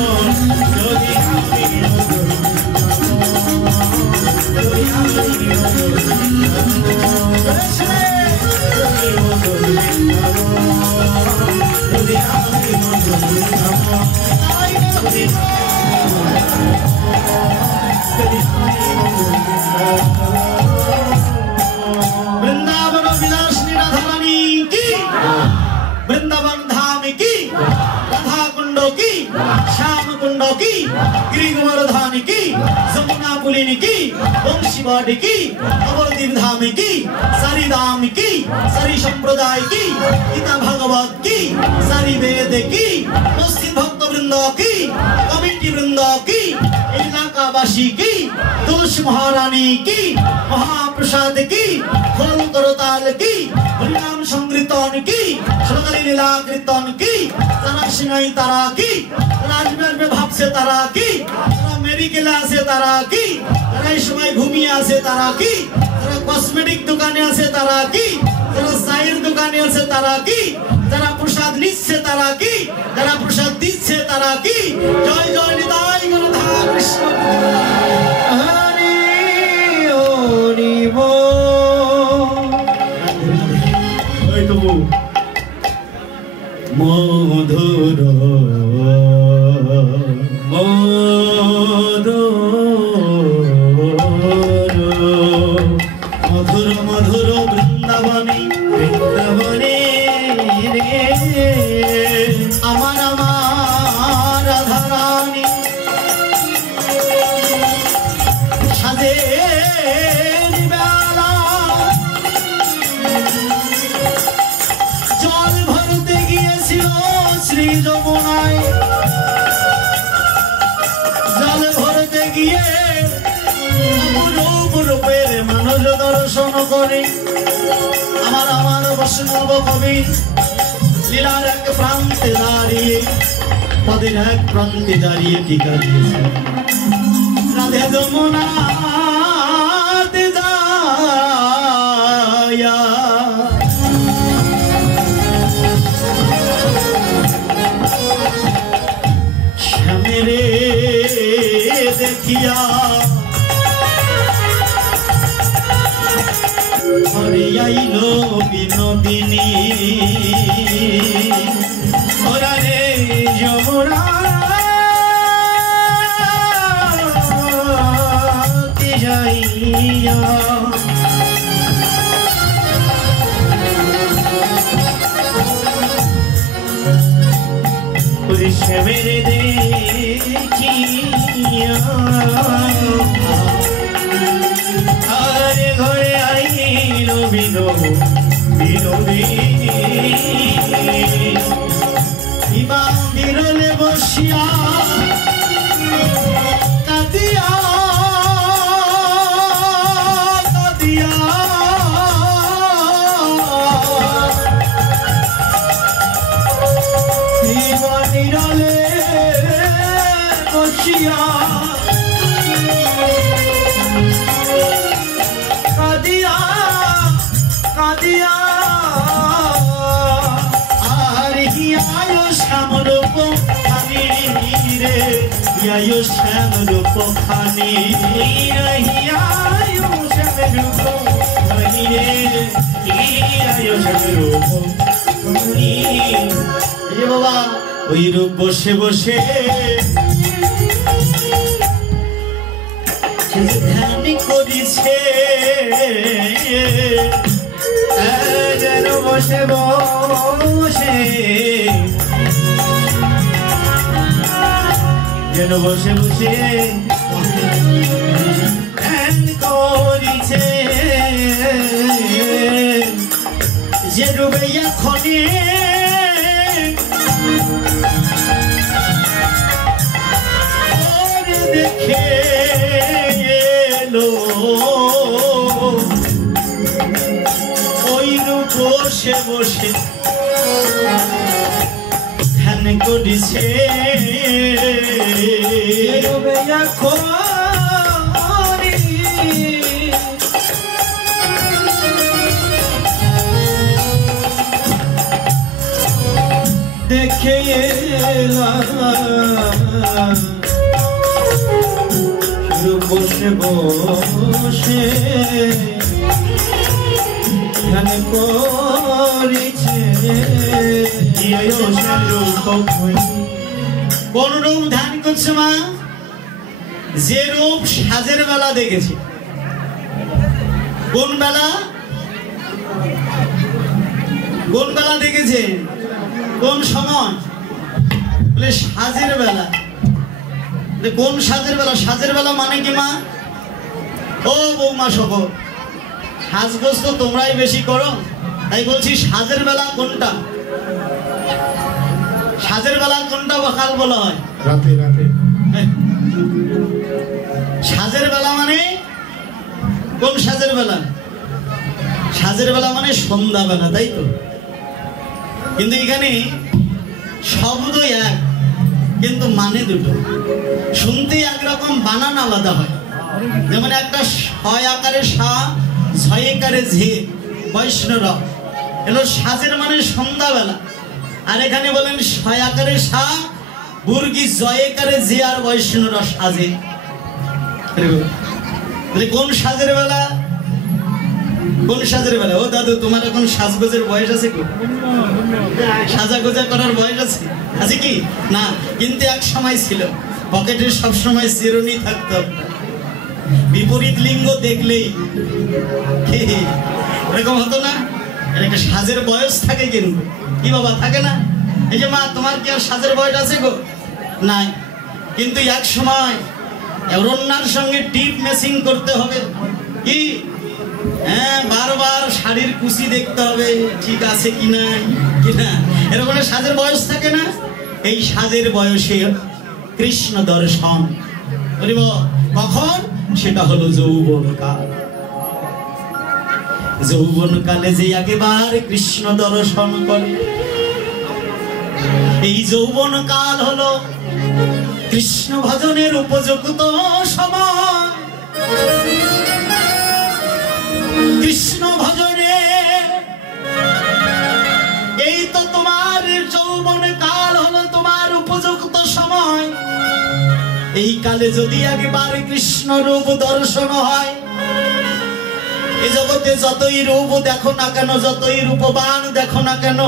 যদি যাবি वृंदावन विलासिनी राधा रानी की, वृंदावन धाम की, राधा कुंडो की, श्याम कुंडो की, गिरि गोवर्धन की, जमुना पुलिनी की, वंशीवाड़ी की, अवधि धाम की, सारी धाम की, सारी संप्रदाय की, गीता भागवत की, सारी वेद की, उपस्थित भक्त वृंद की, कमिटी वृंद की, इलाकावासी की, तुलसी महारानी की, महाप्रसाद की, फल करताल की, हरिनाम संकीर्तन की, सरदारी लीला कीर्तन की, तारा सिंगाई तारा की, राजमेर में भाप से तारा की, तारा मेरी किला से तारा की, तारा इसमाई भूमिया से तारा की, तारा कॉस्मेटिक दुकानिया से तारा की, तारा साइर दुकानिया से तारा की, तारा प्रसाद निस से तारा की, तारा प्रसाद दिस से तारा की, जय जय निताई गणधा कृष्ण মধুর মধুর মধুর বৃন্দাবনে বৃন্দাবনে রে আমার আমার রাধা রানী সাজে শ্রী যমুনায় জল ভরতে গিয়ে অপরূপ রূপের মানুষ দর্শন করে আমার আমার বৈষ্ণব কবি লীলার এক প্রান্তে দাঁড়িয়ে পদের এক প্রান্তে দাঁড়িয়ে টিকা দিয়েছে রাধে যমুনাতে যায়া मेरे देखिया हरे आइलो विनोदिनी ओरा रे যমুনা তে যাইয়া मेरे देखिया हरे घरे आइलो বিনোদিনী মন্দিরে বসিয়া কাঁদিয়া কাঁদিয়া নিরলে বসিয়া কাঁদিয়া কাঁদিয়া আর হিয়ায় শ্যামরূপ খানি রে হিয়ায় শ্যামরূপ খানি হিয়ায় শ্যামরূপ খানি রে হিয়ায় শ্যামরূপ খানি বাবা ওই রূপ বসে বসে ধ্যান করিছে যেন বসে বসে যেন বসে বসে ধ্যান করিছে যে রূপে এখনে রবে এখন দেখে এলাম বসে বসে ধ্যান করিছে কোন রূপ ধ্যান করছে মা? যে রূপ সাজের বেলা দেখেছে। কোন বেলা? কোন বেলা দেখেছে? কোন সময়? বলে সাজের বেলা। কোন সাজের বেলা? সাজের বেলা মানে কি মা? ও বৌমা সহ সাজগোজ তো তোমরাই বেশি করো, তাই বলছি সাজের বেলা কোনটা? সাজের বেলা কোনটা বকাল বলা হয়? রাতে রাতে। সাজের বেলা মানে কোন সাজের বেলা? সাজের বেলা মানে সন্ধ্যা বেলা, তাই তো? কিন্তু এখানে শব্দ এক কিন্তু মানে দুটো, শুনতে একরকম বানান আলাদা হয়। যেমন একটা ছয় আকারে সা, ছয় আকারে ঝে, বৈষ্ণব এলো সাজের মানে সন্ধ্যাবেলা। আর এখানে বলেন ছয় আকারে সা, বুর্গি জয় আকারে যে আর বৈষ্ণব সাজে। কোন সাজের বেলা? কোন সাজের বেলা? ও দাদু তোমার এখন সাজগোজের বয়স আছে কি? সাজা গোজা করার বয়স আছে আছে কি না? কিন্তু এক সময় ছিল পকেটে সবসময় চিরুনি থাকতো, বিপরীত লিঙ্গ দেখলেই এরকম হতো না? একটা সাজের বয়স থাকে কিন্তু কি বাবা থাকে না? এই যে মা তোমার কি আর সাজের বয়স আছে গো? নাই। কিন্তু এক সময় রন্নার সঙ্গে টিপ ম্যাচিং করতে হবে কি? হ্যাঁ, বারবার শাড়ির কুচি দেখতে হবে ঠিক আছে কিনা কিনা, এরকম সাজের বয়স থাকে না? এই সাজের বয়সে কৃষ্ণ দর্শন বলিব কখন? সেটা হলো যৌবনকাল। যৌবনকালে যে একেবারে কৃষ্ণ দর্শন করে, এই যৌবনকাল হলো কৃষ্ণ ভজনের উপযুক্ত সময়। কৃষ্ণ ভজনে এই তো তোমার যৌবন কাল হলো তোমার উপযুক্ত সময়। এই কালে যদি একবারে কৃষ্ণ রূপ দর্শন হয়, এই জগতে যতই রূপ দেখো না কেন, যতই রূপবান দেখো না কেন,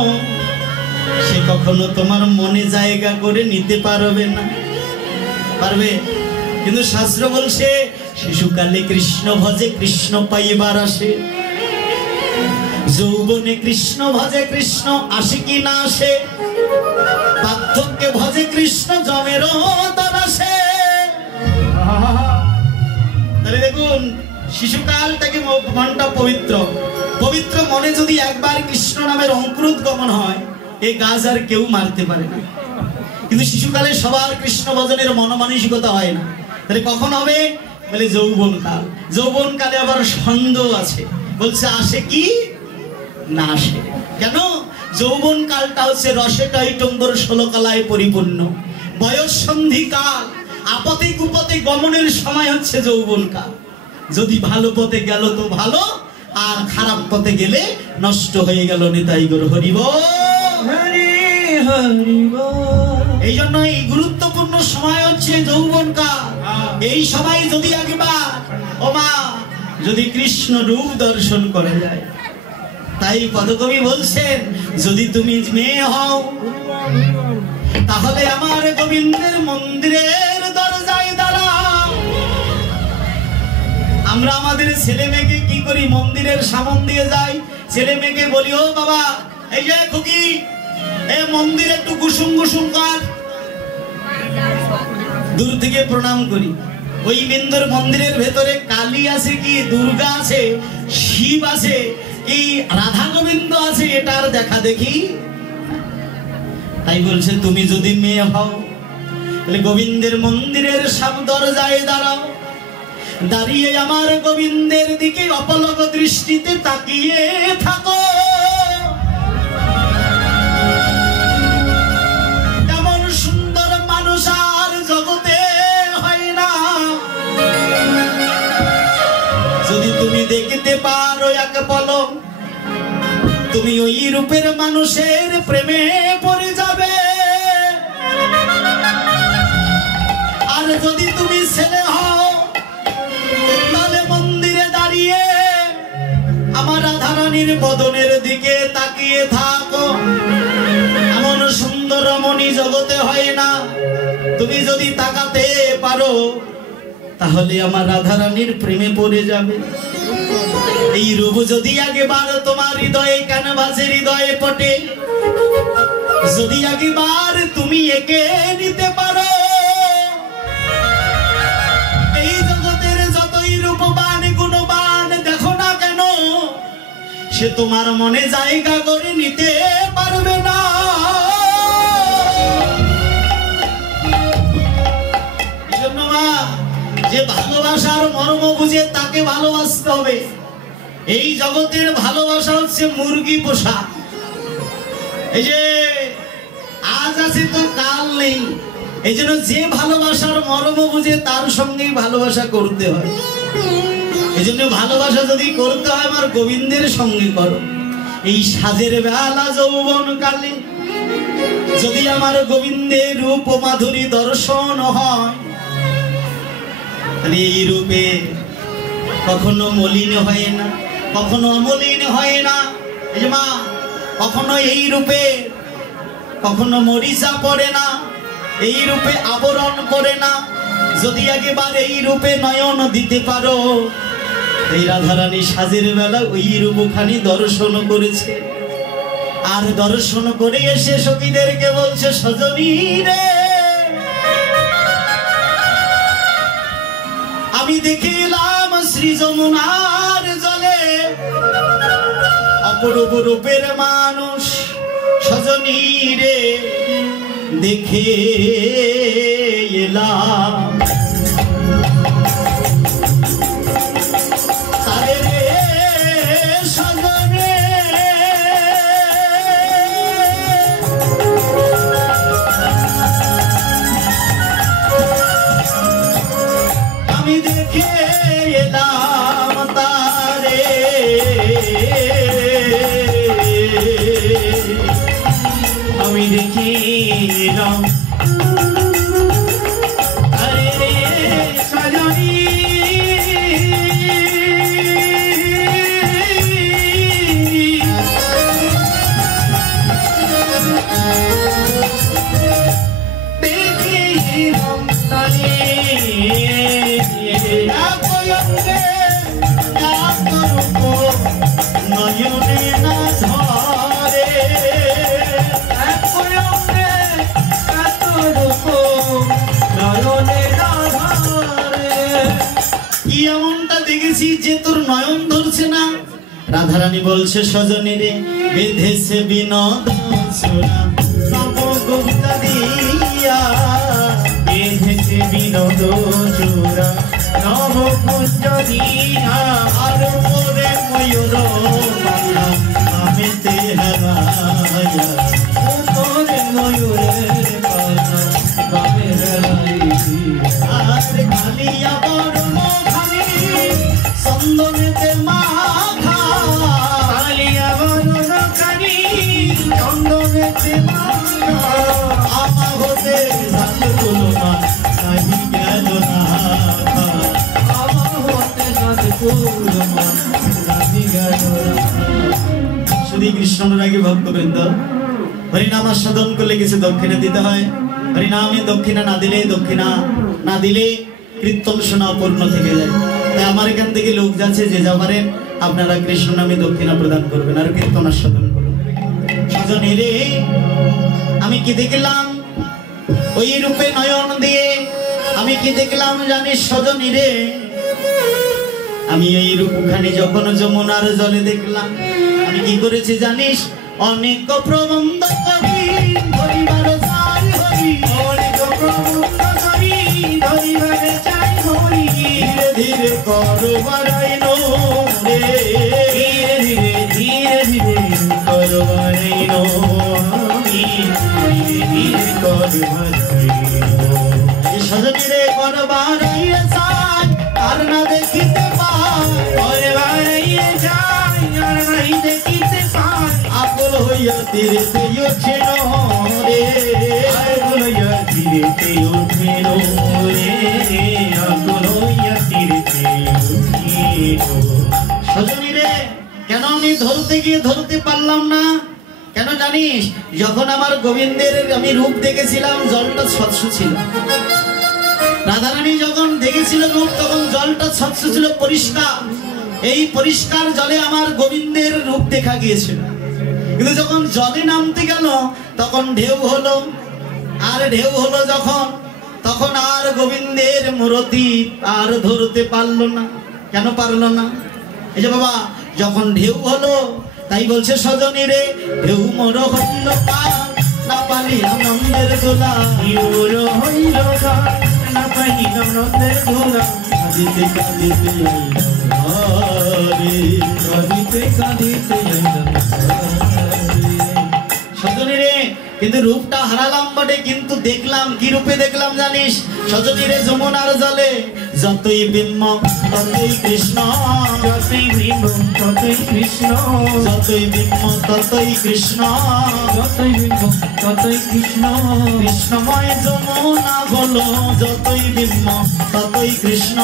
সে কখনো তোমার মনে জায়গা করে নিতে পারবে না। পারবে? কিন্তু শাস্ত্র বলছে শিশুকালে কৃষ্ণ ভজে কৃষ্ণ পাইবার আসে, যৌবনে কৃষ্ণ ভজে কৃষ্ণ আসে কি না আসে, বার্ধক্যে ভজে কৃষ্ণ জমেরও দর আসে। তাহলে দেখুন শিশুকালটাকে মনটা পবিত্র, পবিত্র মনে যদি একবার কৃষ্ণ নামের অঙ্কুরোদ্গমন হয়, এই গাছ আর কেউ মারতে পারে না। কিন্তু শিশুকালে সবার কৃষ্ণ ভজনের মনোমানসিকতা হয় না। তাহলে কখন হবে? বলে যৌবনকাল। যৌবনকালে আবার সন্দেহ আছে, বলছে আসে কি না আসে। কেন? যৌবনকালটা হচ্ছে রসে টৈটম্বর 16 কলায় পরিপূর্ণ বয়স সন্ধিকাল। আপদে কুপদে গমনের সময় হচ্ছে যৌবনকাল। যদি ভালো পথে গেল তো ভালো, আর খারাপ পথে গেলে নষ্ট হয়ে গেল। নিতাই গৌর হরি বল, হরি হরি বল। এই জন্য এই গুরুত্বপূর্ণ সময় হচ্ছে যৌবনকাল। এই সময় যদি একবার ও মা যদি কৃষ্ণ রূপ দর্শন করা যায়, তাই পদকবি বলছেন যদি তুমি মেয়ে হও তাহলে আমার গোবিন্দের মন্দিরের দরজায় দাঁড়াও। আমরা আমাদের ছেলে মেয়েকে কি করি? মন্দিরের সামন দিয়ে যাই, ছেলে মেয়েকে বলি ও বাবা এই যে খুকি এ মন্দিরে একটু কুসুম কুসুম কর। দূর থেকে প্রণাম করি। ওই বিন্দুর মন্দিরের ভেতরে কালী আছে কি দুর্গা আছে, শিব আছে কি রাধা গোবিন্দ আছে, এটার দেখা দেখি। তাই বলছে তুমি যদি মেয়ে হও তাহলে গোবিন্দের মন্দিরের সামনে দরজায় দাঁড়াও, দাঁড়িয়ে আমার গোবিন্দের দিকে অপলক দৃষ্টিতে তাকিয়ে থাকো। এমন সুন্দর এক পলক তুমি ওই রূপের মানুষের প্রেমে পড়ে যাবে। আর যদি তুমি ছেলে হও তাহলে মন্দিরে দাঁড়িয়ে আমার রাধারানীর বদনের দিকে তাকিয়ে থাকো। এমন সুন্দর রমণী জগতে হয় না, তুমি যদি তাকাতে পারো তাহলে আমার রাধারানীর প্রেমে পড়ে যাবে। এই রূপ যদি একবার তোমার হৃদয়ে ক্যানভাসে হৃদয়ে পটে, যদি একবার তুমি একে নিতে পারো, এই জগতের যতই রূপবান গুণবান দেখো না কেন, সে তোমার মনে জায়গা করে নিতে পারবে না। যে ভালোবাসার মর্ম বুঝে তাকে ভালোবাসতে হবে। এই জগতের ভালোবাসা হচ্ছে মুরগি পোষা। এই যে আজ আছে তো কাল নেই, এই জন্য যে ভালোবাসার মর্ম বুঝে তার সঙ্গেই ভালোবাসা করতে হয়। এই জন্য ভালোবাসা যদি করতে হয় আমার গোবিন্দের সঙ্গে করো। এই সাজের বেলা যৌবন কালে যদি আমার গোবিন্দের রূপ মাধুরী দর্শন হয়, এই রূপে কখনো মলিন হয় না, কখনো অমলিন হয় না। এই যে মা, কখনো এই রূপে কখনো মরিচা পড়ে না, এই রূপে আবরণ পড়ে না। যদি একবার এই রূপে নয়ন দিতে পারো, এই রাধারানী সাজের বেলা ওই রূপখানি দর্শন করেছে। আর দর্শন করে এসে সখীদেরকে বলছে, সজনী রে আমি দেখিলাম শ্রী যমুনার জলে অপরূপ রূপের মানুষ। সজনী রে দেখে এলাম, তারে রে সজনে আমি দেখে এলাম তারে, আমি দেখে এলাম আরে রে সজনী দেখে এলাম তারে। নয়নে না ধরে এমনটা দেখেছি যে তোর নয়ন ধরছে না। রাধারানী বলছে, সজনী রে বেঁধেছে বিনোদ চূড়া নবগুপ্তা দিয়া, বেঁধেছে বিনোদ চূড়া নবকুঞ্জ দিয়া। আর মোরে ময়ূর পালা আমিতে হারায়া, মোরে ময়ূরের পালা বাবে হারাইয়া। আর কালিয়া বরণ খানি চন্দনেতে মাখা, কালিয়া বরণ খানি চন্দনেতে মাখা। আমা হতে ধান তুলনা নাহি গেল না, আমা হতে ধান তুলনা নাহি গেল না। শ্রী কৃষ্ণরাগে ভক্তবৃন্দ, হরিনাম আস্বাদন করলে কিছু দক্ষিণা দিতে হয়। হরিনামে দক্ষিণা না দিলে কীর্তন শোনা অপূর্ণ থেকে যায়। তাই আমার এখান থেকে লোক যাচ্ছে, যে যাবারেন আপনারা কৃষ্ণ নামে দক্ষিণা প্রদান করবেন আর কীর্তন আস্বাদন করবেন। সজনী রে আমি কি দেখলাম ওই রূপে নয়ন দিয়ে, আমি কি দেখলাম জানিস সজনী রে? আমি এই রূপখানি যখন যমুনার জলে দেখলাম, আমি কি করেছি জানিস? অনেক প্রবন্ধ করি ধরিবার চাই হরি, অনেক প্রবন্ধ করি ধরিবার চাই হরি। ধীরে ধীরে করবার রে, ধীরে ধীরে করবার সজনী রে করবার চাই, আর না দেখিতে পাই করবার চাই, তীরেতে ওঠে রে আগুলইয়া তীরেতে ওঠে রে আগুলইয়া তীরেতে ওঠে। সজনী রে, কেন আমি ধরতে গিয়ে ধরতে পারলাম না? কেন জানিস? যখন আমার গোবিন্দের আমি রূপ দেখেছিলাম জলটা স্বচ্ছ ছিল। রাধারানী যখন দেখেছিল রূপ তখন জলটা স্বচ্ছ ছিল, পরিষ্কার। এই পরিষ্কার জলে আমার গোবিন্দের রূপ দেখা গিয়েছিল। কিন্তু যখন জলে নামতে গেল তখন ঢেউ হলো, আর ঢেউ হলো যখন, তখন আর গোবিন্দের মূর্তি আর ধরতে পারলো না। কেন পারলো না? এই যে বাবা, যখন ঢেউ হলো তাই বলছে সজনী রে, ঢেউ মোর হইল পার, না পালি আনন্দের দোলা। ইউর হইল গান, না পাইল নন্দের দোলা। কাঁদিতে কাঁদিতে আইলাম ঘরে, কাঁদিতে কাঁদিতে আইলাম ঘরে। সজনী রে, কিন্তু রূপটা হারালাম বটে, কিন্তু দেখলাম কি রূপে দেখলাম জানিস? সজনী রে, যমুনার জলে যতই বিম্ব ততই কৃষ্ণ, যতই বিম্ব ততই কৃষ্ণ, যতই বিম্ব ততই কৃষ্ণ, যতই বিম্ব ততই কৃষ্ণ। কৃষ্ণময় যমুনা হলো যতই বিম্ব ততই কৃষ্ণ,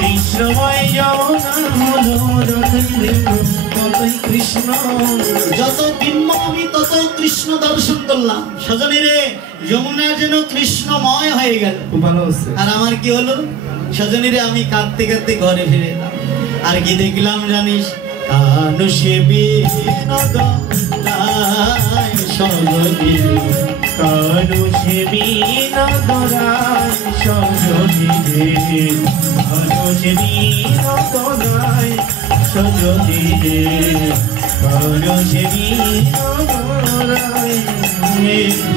কৃষ্ণময় যমুনা হলো যতই বিম্ব ততই কৃষ্ণ। যত বিম্ব আমি তত কৃষ্ণ দর্শন করলাম। সজনী রে, যমুনা যেন কৃষ্ণময় হয়ে গেল। খুব ভালো হচ্ছে। আর আমার কি হলো? সজনী রে, আমি কাঁদতে কাঁদতে ঘরে ফিরে এলাম। আর কি দেখলাম জানিস? কানু সেবি নদলাই সজনী রে, কানু সেবি নদলাই সজনী রে, কানু সেবি নদলাই সজনী রে, কানু সেবি নদলাই।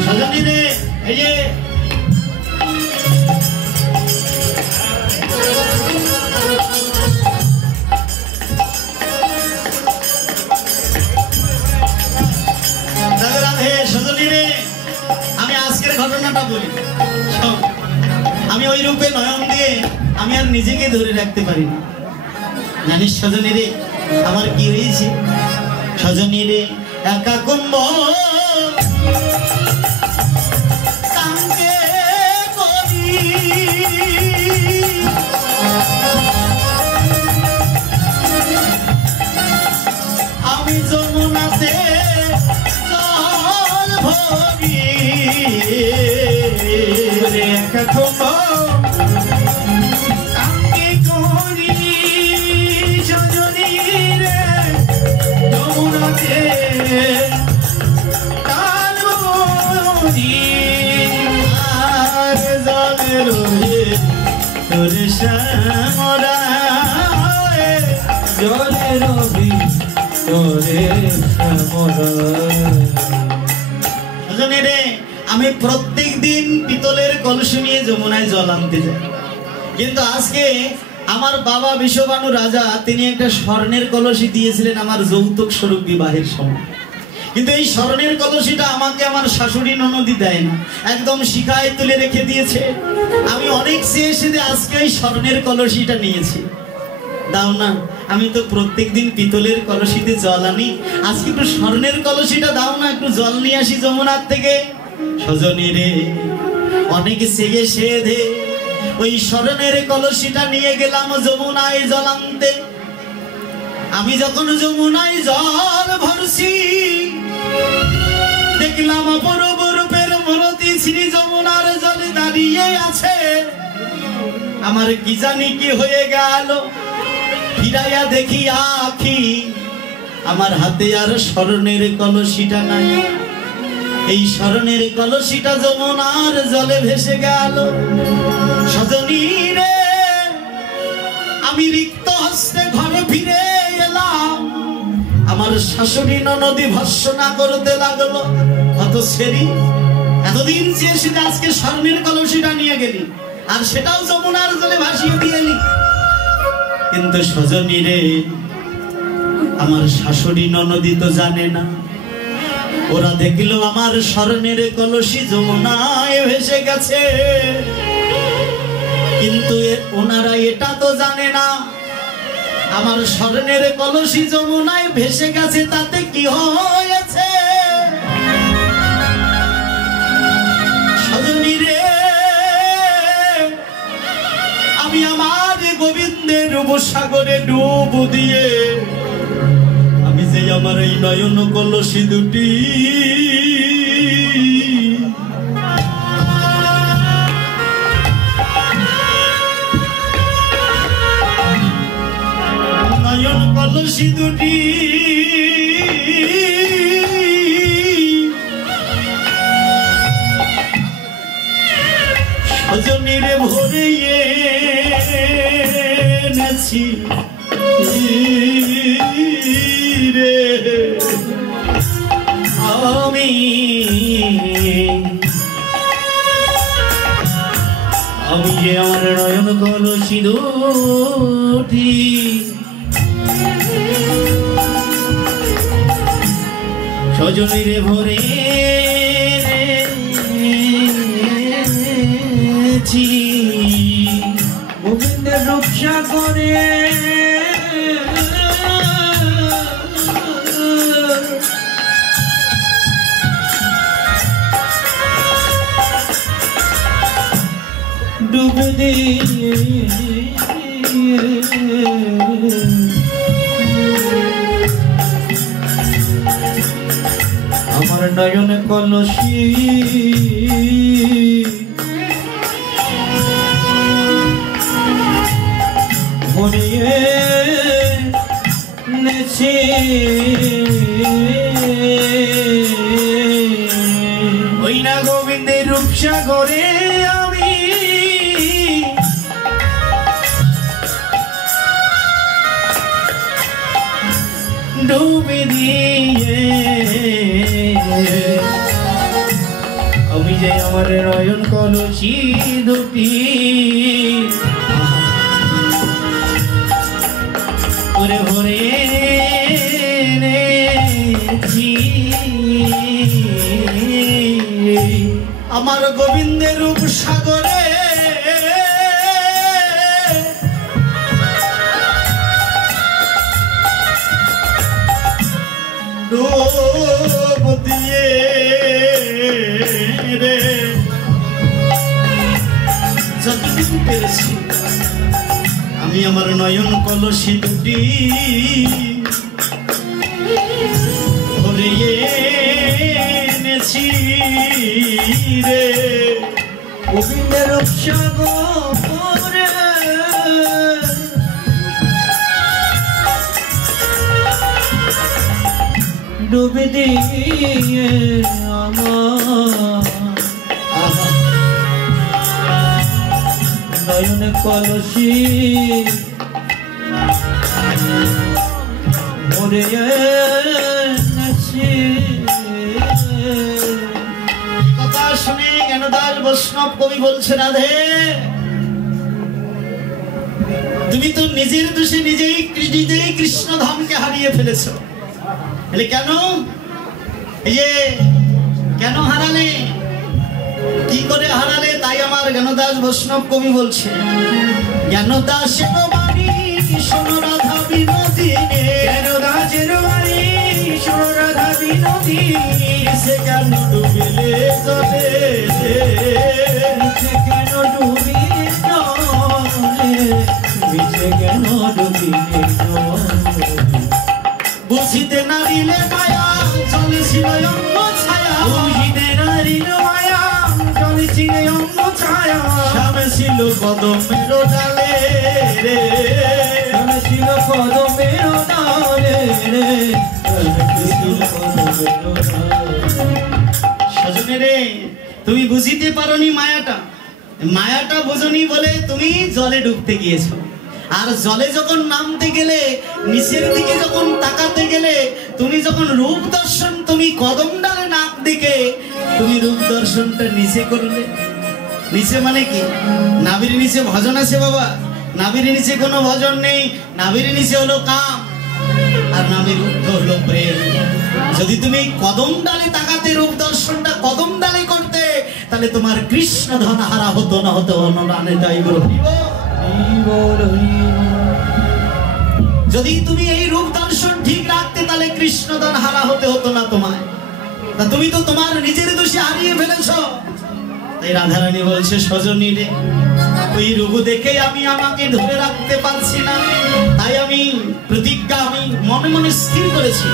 সজনী রে, এই যে রাধে রাধে। সজনী রে, আমি আজকের ঘটনাটা বলি শোন। আমি ওই রূপে নয়ন দিয়ে আমি আর নিজেকে ধরে রাখতে পারি না। জানিস সজনী রে, আমার কি হয়েছে? সজনী রে, একা কুম্ভ কাঙ্গে করি, আমি যমুনাতে জল ভরি, একা কুম্ভ কাঙ্গে করি, সজনী রে যমুনাতে তাল ভরি। আর জলে রয়ে তোর শ্যামরায়, জলে রবি তোরে শ্যামরায়। সজনী রে, আমি প্রত্যেক দিন পিতলের কলসি নিয়ে যমুনায় জল আনতে যাই। কিন্তু আজকে আমার বাবা বিশ্ববানু রাজা তিনি একটা স্বর্ণের কলসি দিয়েছিলেন আমার যৌতুক স্বরূপ বিবাহের সময়। কিন্তু এই স্বর্ণের কলসিটা আমাকে আমার শাশুড়ি ননদি দেয় না, একদম শিখায় তুলে রেখে দিয়েছে। আমি অনেক চেয়ে এসে আজকে এই স্বর্ণের কলসিটা নিয়েছি। দাও না, আমি তো প্রত্যেক দিন পিতলের কলসিতে জল আনি, আজকে একটু স্বর্ণের কলসিটা দাও না, একটু জল নিয়ে আসি যমুনার থেকে। সজনী রে, অনেক সেগে সেধে ওই স্বর্ণের কলসিটা নিয়ে গেলাম যমুনায় জল আনতে। আমি যখন যমুনায় জল ভরছি দেখলাম অপরূপ রূপের মূর্তি শ্রী যমুনার জলে দাঁড়িয়ে আছে। আমার কি জানি কি হয়ে গেল, ফিরাইয়া দেখি আখি আমার হাতে আর স্বর্ণের কলসিটা নাই। এই স্বর্ণের কলসিটা যমুনার জলে ভেসে গেল। সজনী রে, আমি রিক্ত হস্তে ঘরে ফিরে এলাম। আমার শাশুড়ি ননদি ভর্ৎসনা করতে লাগলো, কত সেরি, এতদিন চেয়েছি আজকে স্বর্ণের কলসিটা নিয়ে গেলি আর সেটাও যমুনার জলে ভাসিয়ে দিয়ে এলি। কিন্তু সজনী রে, আমার শাশুড়ি ননদি তো জানে না। ওরা দেখলো আমার স্বর্ণের কলসি যমুনায় ভেসে গেছে, কিন্তু ওনারা এটা তো জানে না আমার স্বর্ণের কলসি যমুনায় ভেসে গেছে, তাতে কি হয়েছে। গোবিন্দের রূপ সাগরে ডুব দিয়ে আমি যে আমার এই নয়ন কলসি দুটি নয়ন কলসি দুটি সজনীরে ভরে এনেছি রে আমি যে আমার নয়ন কলসি দুটি সজনীরে ভরে গোবিন্দের রূপ সাগরে ডুবে দিয়ে আমার নয়ন কলসি ভরিয়ে নেছি ওই না গোবিন্দের রূপসাগরে আমি ডুবে দিয়ে আমি যে আমার নয়ন কলসি দুটি ভরে ভরে এনেছি আমার গোবিন্দের রূপ সাগরে ডুব দিয়ে রে যতটুকু পেরেছি আমি আমার নয়ন কলসি দুটি ভরে এনেছি রে গোবিন্দের রূপ সাগরে ডুবে দিয়ে আমার নয়ন কলসি ভরে এনেছি কথা শুনে জ্ঞানদাস বৈষ্ণব কবি বলছে রাধে তুমি তো নিজের দোষে নিজেই কৃষ্ণ ধামকে হারিয়ে ফেলেছো। বলে কেন? এই যে কেন হারালে, কি করে হারালে? তাই আমার জ্ঞানদাস বৈষ্ণব কবি বলছে জ্ঞানদাসের বাণী শোনো রাধা বিনোদিনী, জ্ঞানদাসের বাণী শোনো রাধা বিনোদিনী, সে কেন ডুবিলে জলে, সে কেন ডুবিলে জলে, সে কেন ডুবিলে জলে, বুঝিতে না দিলে মায়া চলেছিল অন্য ছায়া, বুঝিতে না দিলে মায়া চলেছিল অন্য ছায়া, সামনে ছিল কদমের ডালে রে, সামনে ছিল কদমের ডালে রে, সজনে রে তুমি বুঝিতে পারোনি মায়াটা, মায়াটা বোঝনি বলে তুমি জলে ডুবতে গিয়েছো। আর জলে যখন নামতে গেলে, নিচের দিকে যখন তাকাতে গেলে, তুমি যখন রূপ দর্শন, তুমি কদম ডালে নাক দিকে তুমি রূপ দর্শনটা নিচে করলে। নিচে মানে কি? নাভির নিচে ভজন আছে বাবা, নাভির নিচে কোনো ভজন নেই, নাভির নিচে হলো কাম আর নাভির ঊর্ধ্ব হলো প্রেম। যদি তুমি কদম ডালে তাকাতে, রূপ দর্শনটা কদম ডালে করতে, তাহলে তোমার কৃষ্ণ ধন হারা হতো না, হতো অনরানে দায়ী রহিব। যদি তুমি এই রূপ দর্শন ঠিক রাখতে, তাহলে কৃষ্ণদান হারা হতে হতো না তোমায়। তা তুমি তো তোমার নিজের দোষে হারিয়ে ফেলেছ। তাই রাধারানী বলছে সজনী রে ওই রূপ দেখে আমি আমাকে ধরে রাখতে পারছি না, তাই আমি প্রতিজ্ঞা আমি মনে মনে স্থির করেছি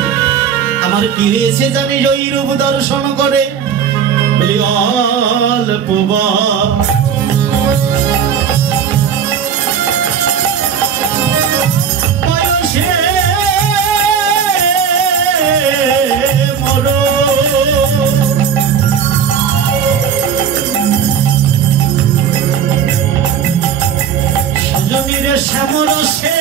আমার কি হয়েছে জানিস ওই রূপ দর্শন করে? বলি অল্প বয়সে মরো সজনীর শ্যামরসে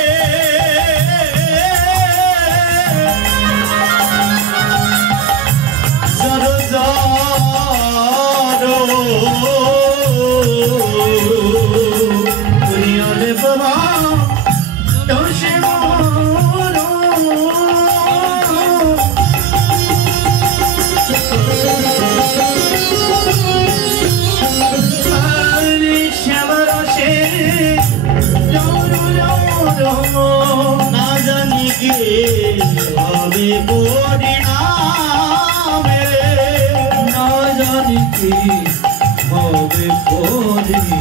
না জানি কে হবে পরিণামে, না জানি কি হবে পরিণামে।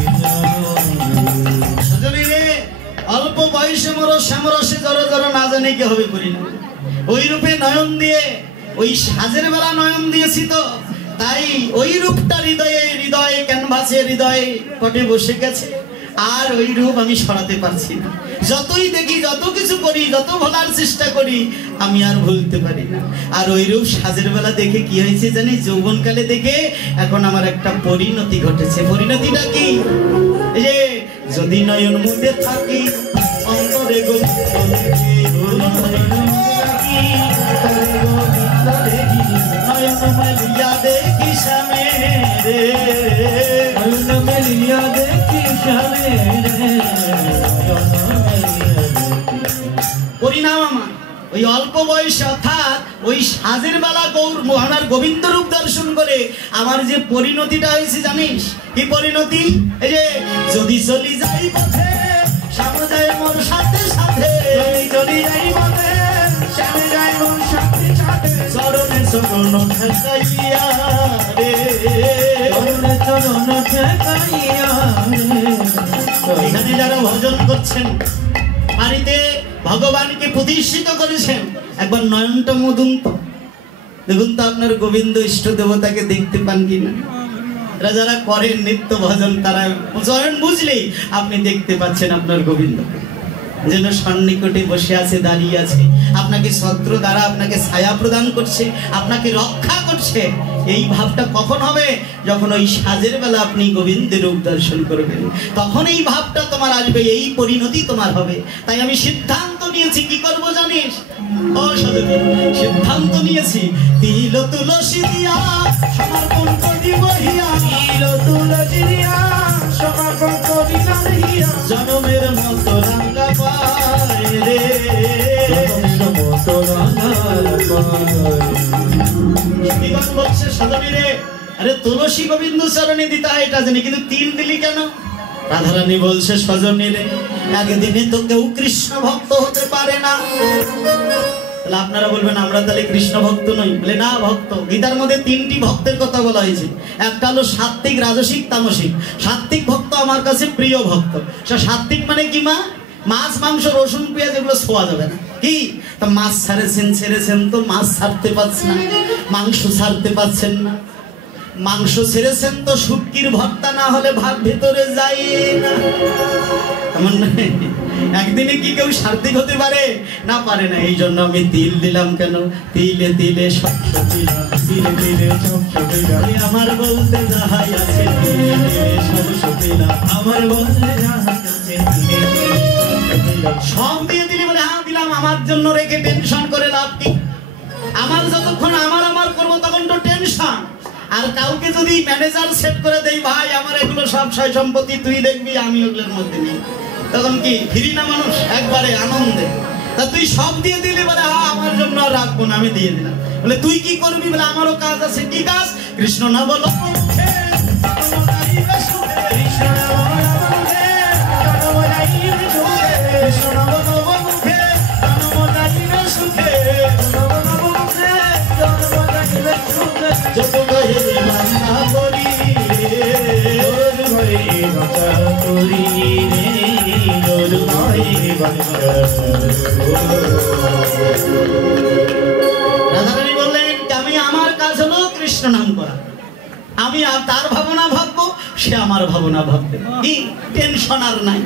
অল্প বয়সে মরো শ্যামরসে জড়ো জড়ো, না জানি কি হবে পরিণাম। ওই রূপে নয়ন দিয়ে, ওই সাজের বেলা নয়ন দিয়েছি তো, তাই ওই রূপটা হৃদয়ে হৃদয়ে ক্যানভাসে হৃদয়ে পটে বসে গেছে, আর ওই রূপ আমি সরাতে পারছি না। যতই দেখি, যত কিছু করি, যত ভোলার চেষ্টা করি, আমি আর ভুলতে পারি না। আর ওই রূপ সাজের বেলা দেখে কি হয়েছে জানি, যৌবনকালে দেখে এখন আমার একটা পরিণতি ঘটেছে। পরিণতিটা কি? এই যে যদি নয়ন মুদে থাকি অন্তরে নয়ন মেলিয়া দেখি সামনে রে, নয়ন মেলিয়া দেখি সামনে রে। পরিণাম আমার ওই অল্প বয়সে, অর্থাৎ ওই সাজের বেলা গৌর মহানার গোবিন্দ রূপ দর্শন করে আমার যে পরিণতিটা হয়েছে জানিস কি পরিণতি? এই যে যদি চলি যাই পথে সামনে যায় মোর সাথে সাথে, চলি যাই পথে সামনে যায় মোর সাথে সাথে, চরণে চরণ ঠেকাইয়া রে, চরণে চরণ ঠেকাইয়া রে। এখানে যারা ভজন করছেন, বাড়িতে ভগবানকে প্রতিষ্ঠিত করেছেন, একবার নয়নটা মধুন তো দেখুন তো আপনার গোবিন্দ ইষ্ট দেবতাকে দেখতে পান কিনা। এরা যারা করেন নিত্য ভজন, তারা চরণ বুঝলেই আপনি দেখতে পাচ্ছেন আপনার গোবিন্দকে, যেন সন্নিকটে বসে আছে, দাঁড়িয়ে আছে, আপনাকে ছত্র দ্বারা আপনাকে ছায়া প্রদান করছে, আপনাকে রক্ষা করছে। এই ভাবটা কখন হবে? যখন ওই সাজের বেলা আপনি গোবিন্দের রূপ দর্শন করবেন, তখন এই ভাবটা তোমার আসবে, এই পরিণতি তোমার হবে। তাই আমি সিদ্ধান্ত নিয়েছি, কি করব জানিস? ও সজনী, সিদ্ধান্ত নিয়েছি তিল তুলসী দিয়া সমর্পণ করিব হিয়া, তিল তুলসী দিয়া সমর্পণ করিলাম হিয়া, জনমের মতো রাঙ্গা পায় রে, জনমের মতো রাঙ্গা পায়। জীবন বলছে সজনী রে, আরে তুলসী গোবিন্দ চরণে দিতে হয় এটা জানি, কিন্তু তিল দিলি কেন? রাধারানী বলছে সজনী রে, একদিনে তো কেউ কৃষ্ণ ভক্ত হতে পারে না। আপনারা বলবেন আমরা তাহলে কৃষ্ণ ভক্ত নই, বলে না, ভক্ত। গীতার মধ্যে তিনটি ভক্তের কথা বলা হয়েছে, একটা হলো সাত্ত্বিক, রাজসিক, তামসিক। সাত্ত্বিক ভক্ত আমার কাছে প্রিয় ভক্ত। সাত্ত্বিক মানে কি মা? মাছ মাংস রসুন পেঁয়াজ এগুলো ছোঁয়া যাবে না। কি তা মাছ ছেড়েছেন তো মাছ ছাড়তে পারছেন না, মাংস ছাড়তে পারছেন না, মাংস ছেড়েছেন তো শুটকির ভর্তা না হলে ভাত ভেতরে যায় না। এমন একদিনে কি কেউ সাত্ত্বিক হতে পারে? না, পারে না। এই জন্য আমি তিল দিলাম। কেন? তিলে তিলে শস্য দিলাম, তিলে তিলে শস্য দিলাম, আমার বলতে যাহাই আছে তিলে তিলে শস্য দিলাম, আমার বলতে যাহাই আছে তিলে তিলে শস্য দিলাম। সব দিয়ে দিলি বলে হ্যাঁ দিলাম, আমার জন্য রেখে টেনশন করে লাভ কি? আমার যতক্ষণ আমার করবো তখন তো টেনশন। আর কাউকে যদি ম্যানেজার সেট করে দেই, ভাই আমার এগুলো সব সয় সম্পত্তি তুই দেখবি, আমি ওগুলোর মধ্যে নেই, তখন কি ফিরি না মানুষ একবারে আনন্দে? তা তুই সব দিয়ে দিলি বলে হ্যাঁ আমার জন্য আর রাখবো না, আমি দিয়ে দিলাম। বলে তুই কি করবি? বলে আমারও কাজ আছে। কি কাজ? কৃষ্ণ না বলো যত করি রে জলময় রাধারানী বললেন আমি আমার কাজ হলো কৃষ্ণ নাম করা, আমি তার ভাবনা ভাববো, সে আমার ভাবনা ভাববে, কি টেনশন আর নাই।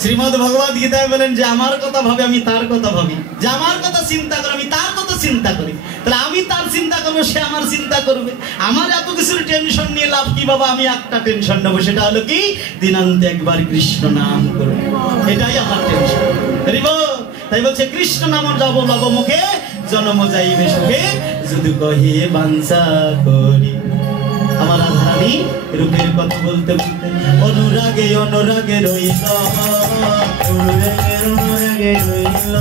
শ্রীমদ ভগবদ গীতায় বলেন যে আমার কথা ভাবে আমি তার কথা ভাবি, যে আমার কথা চিন্তা করে আমি তার কথা চিন্তা করি, তাহলে আমি তার চিন্তা করবো, সে আমার চিন্তা করবে। আমার এত কিছুর টেনশন নিয়ে লাভ কি বাবা? আমি একটা টেনশন নেবো, সেটা হলো কি দিনান্তে একবার কৃষ্ণ নাম করবো, এটাই আমার টেনশন। তাই বলছে কৃষ্ণ নাম যাব লব মুখে জন্ম যাইবে সুখে যদি কহে বাঞ্ছা করি। আমার রাধারানী রূপের কথা বলতে বলতে অনুরাগে অনুরাগে রইল, অনুরাগে অনুরাগে রইল,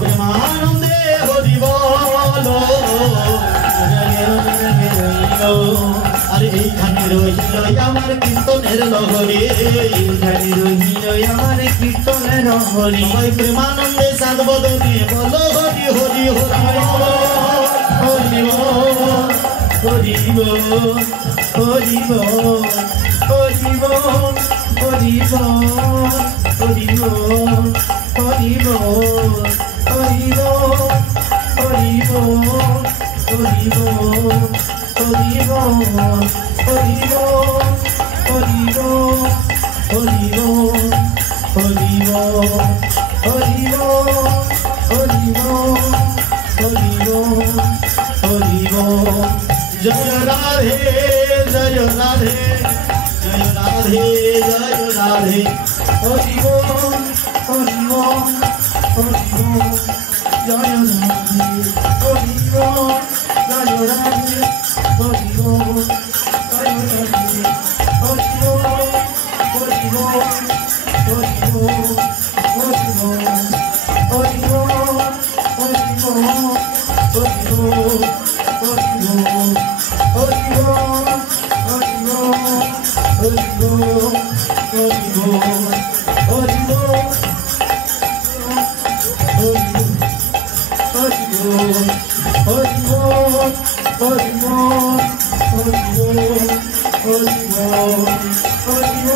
প্রেমানন্দে হরি বল, অনুরাগে অনুরাগে রইল। আর এইখানে রইল আমার কীর্তনের লহরী, এইখানে রইল আমার কীর্তনের লহরী। প্রেমানন্দে সাত বদনে বল হরি হরি হরি হরি হরিব হরিব হরিব হরিব হরিব হরিব হরিব হরিব হরিব হরিব হরিব হরিব হরিব হরিব হরিব হরিব হরিব হরিব। জয় রাধে জয় রাধে জয় রাধে জয় রাধে হরিব হরিব হরিব জয় রাধে হরিব জয় রাধে হরিব জয় রাধে হরিব হরিব হরিব হরিব হরিব হরিব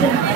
হবে না।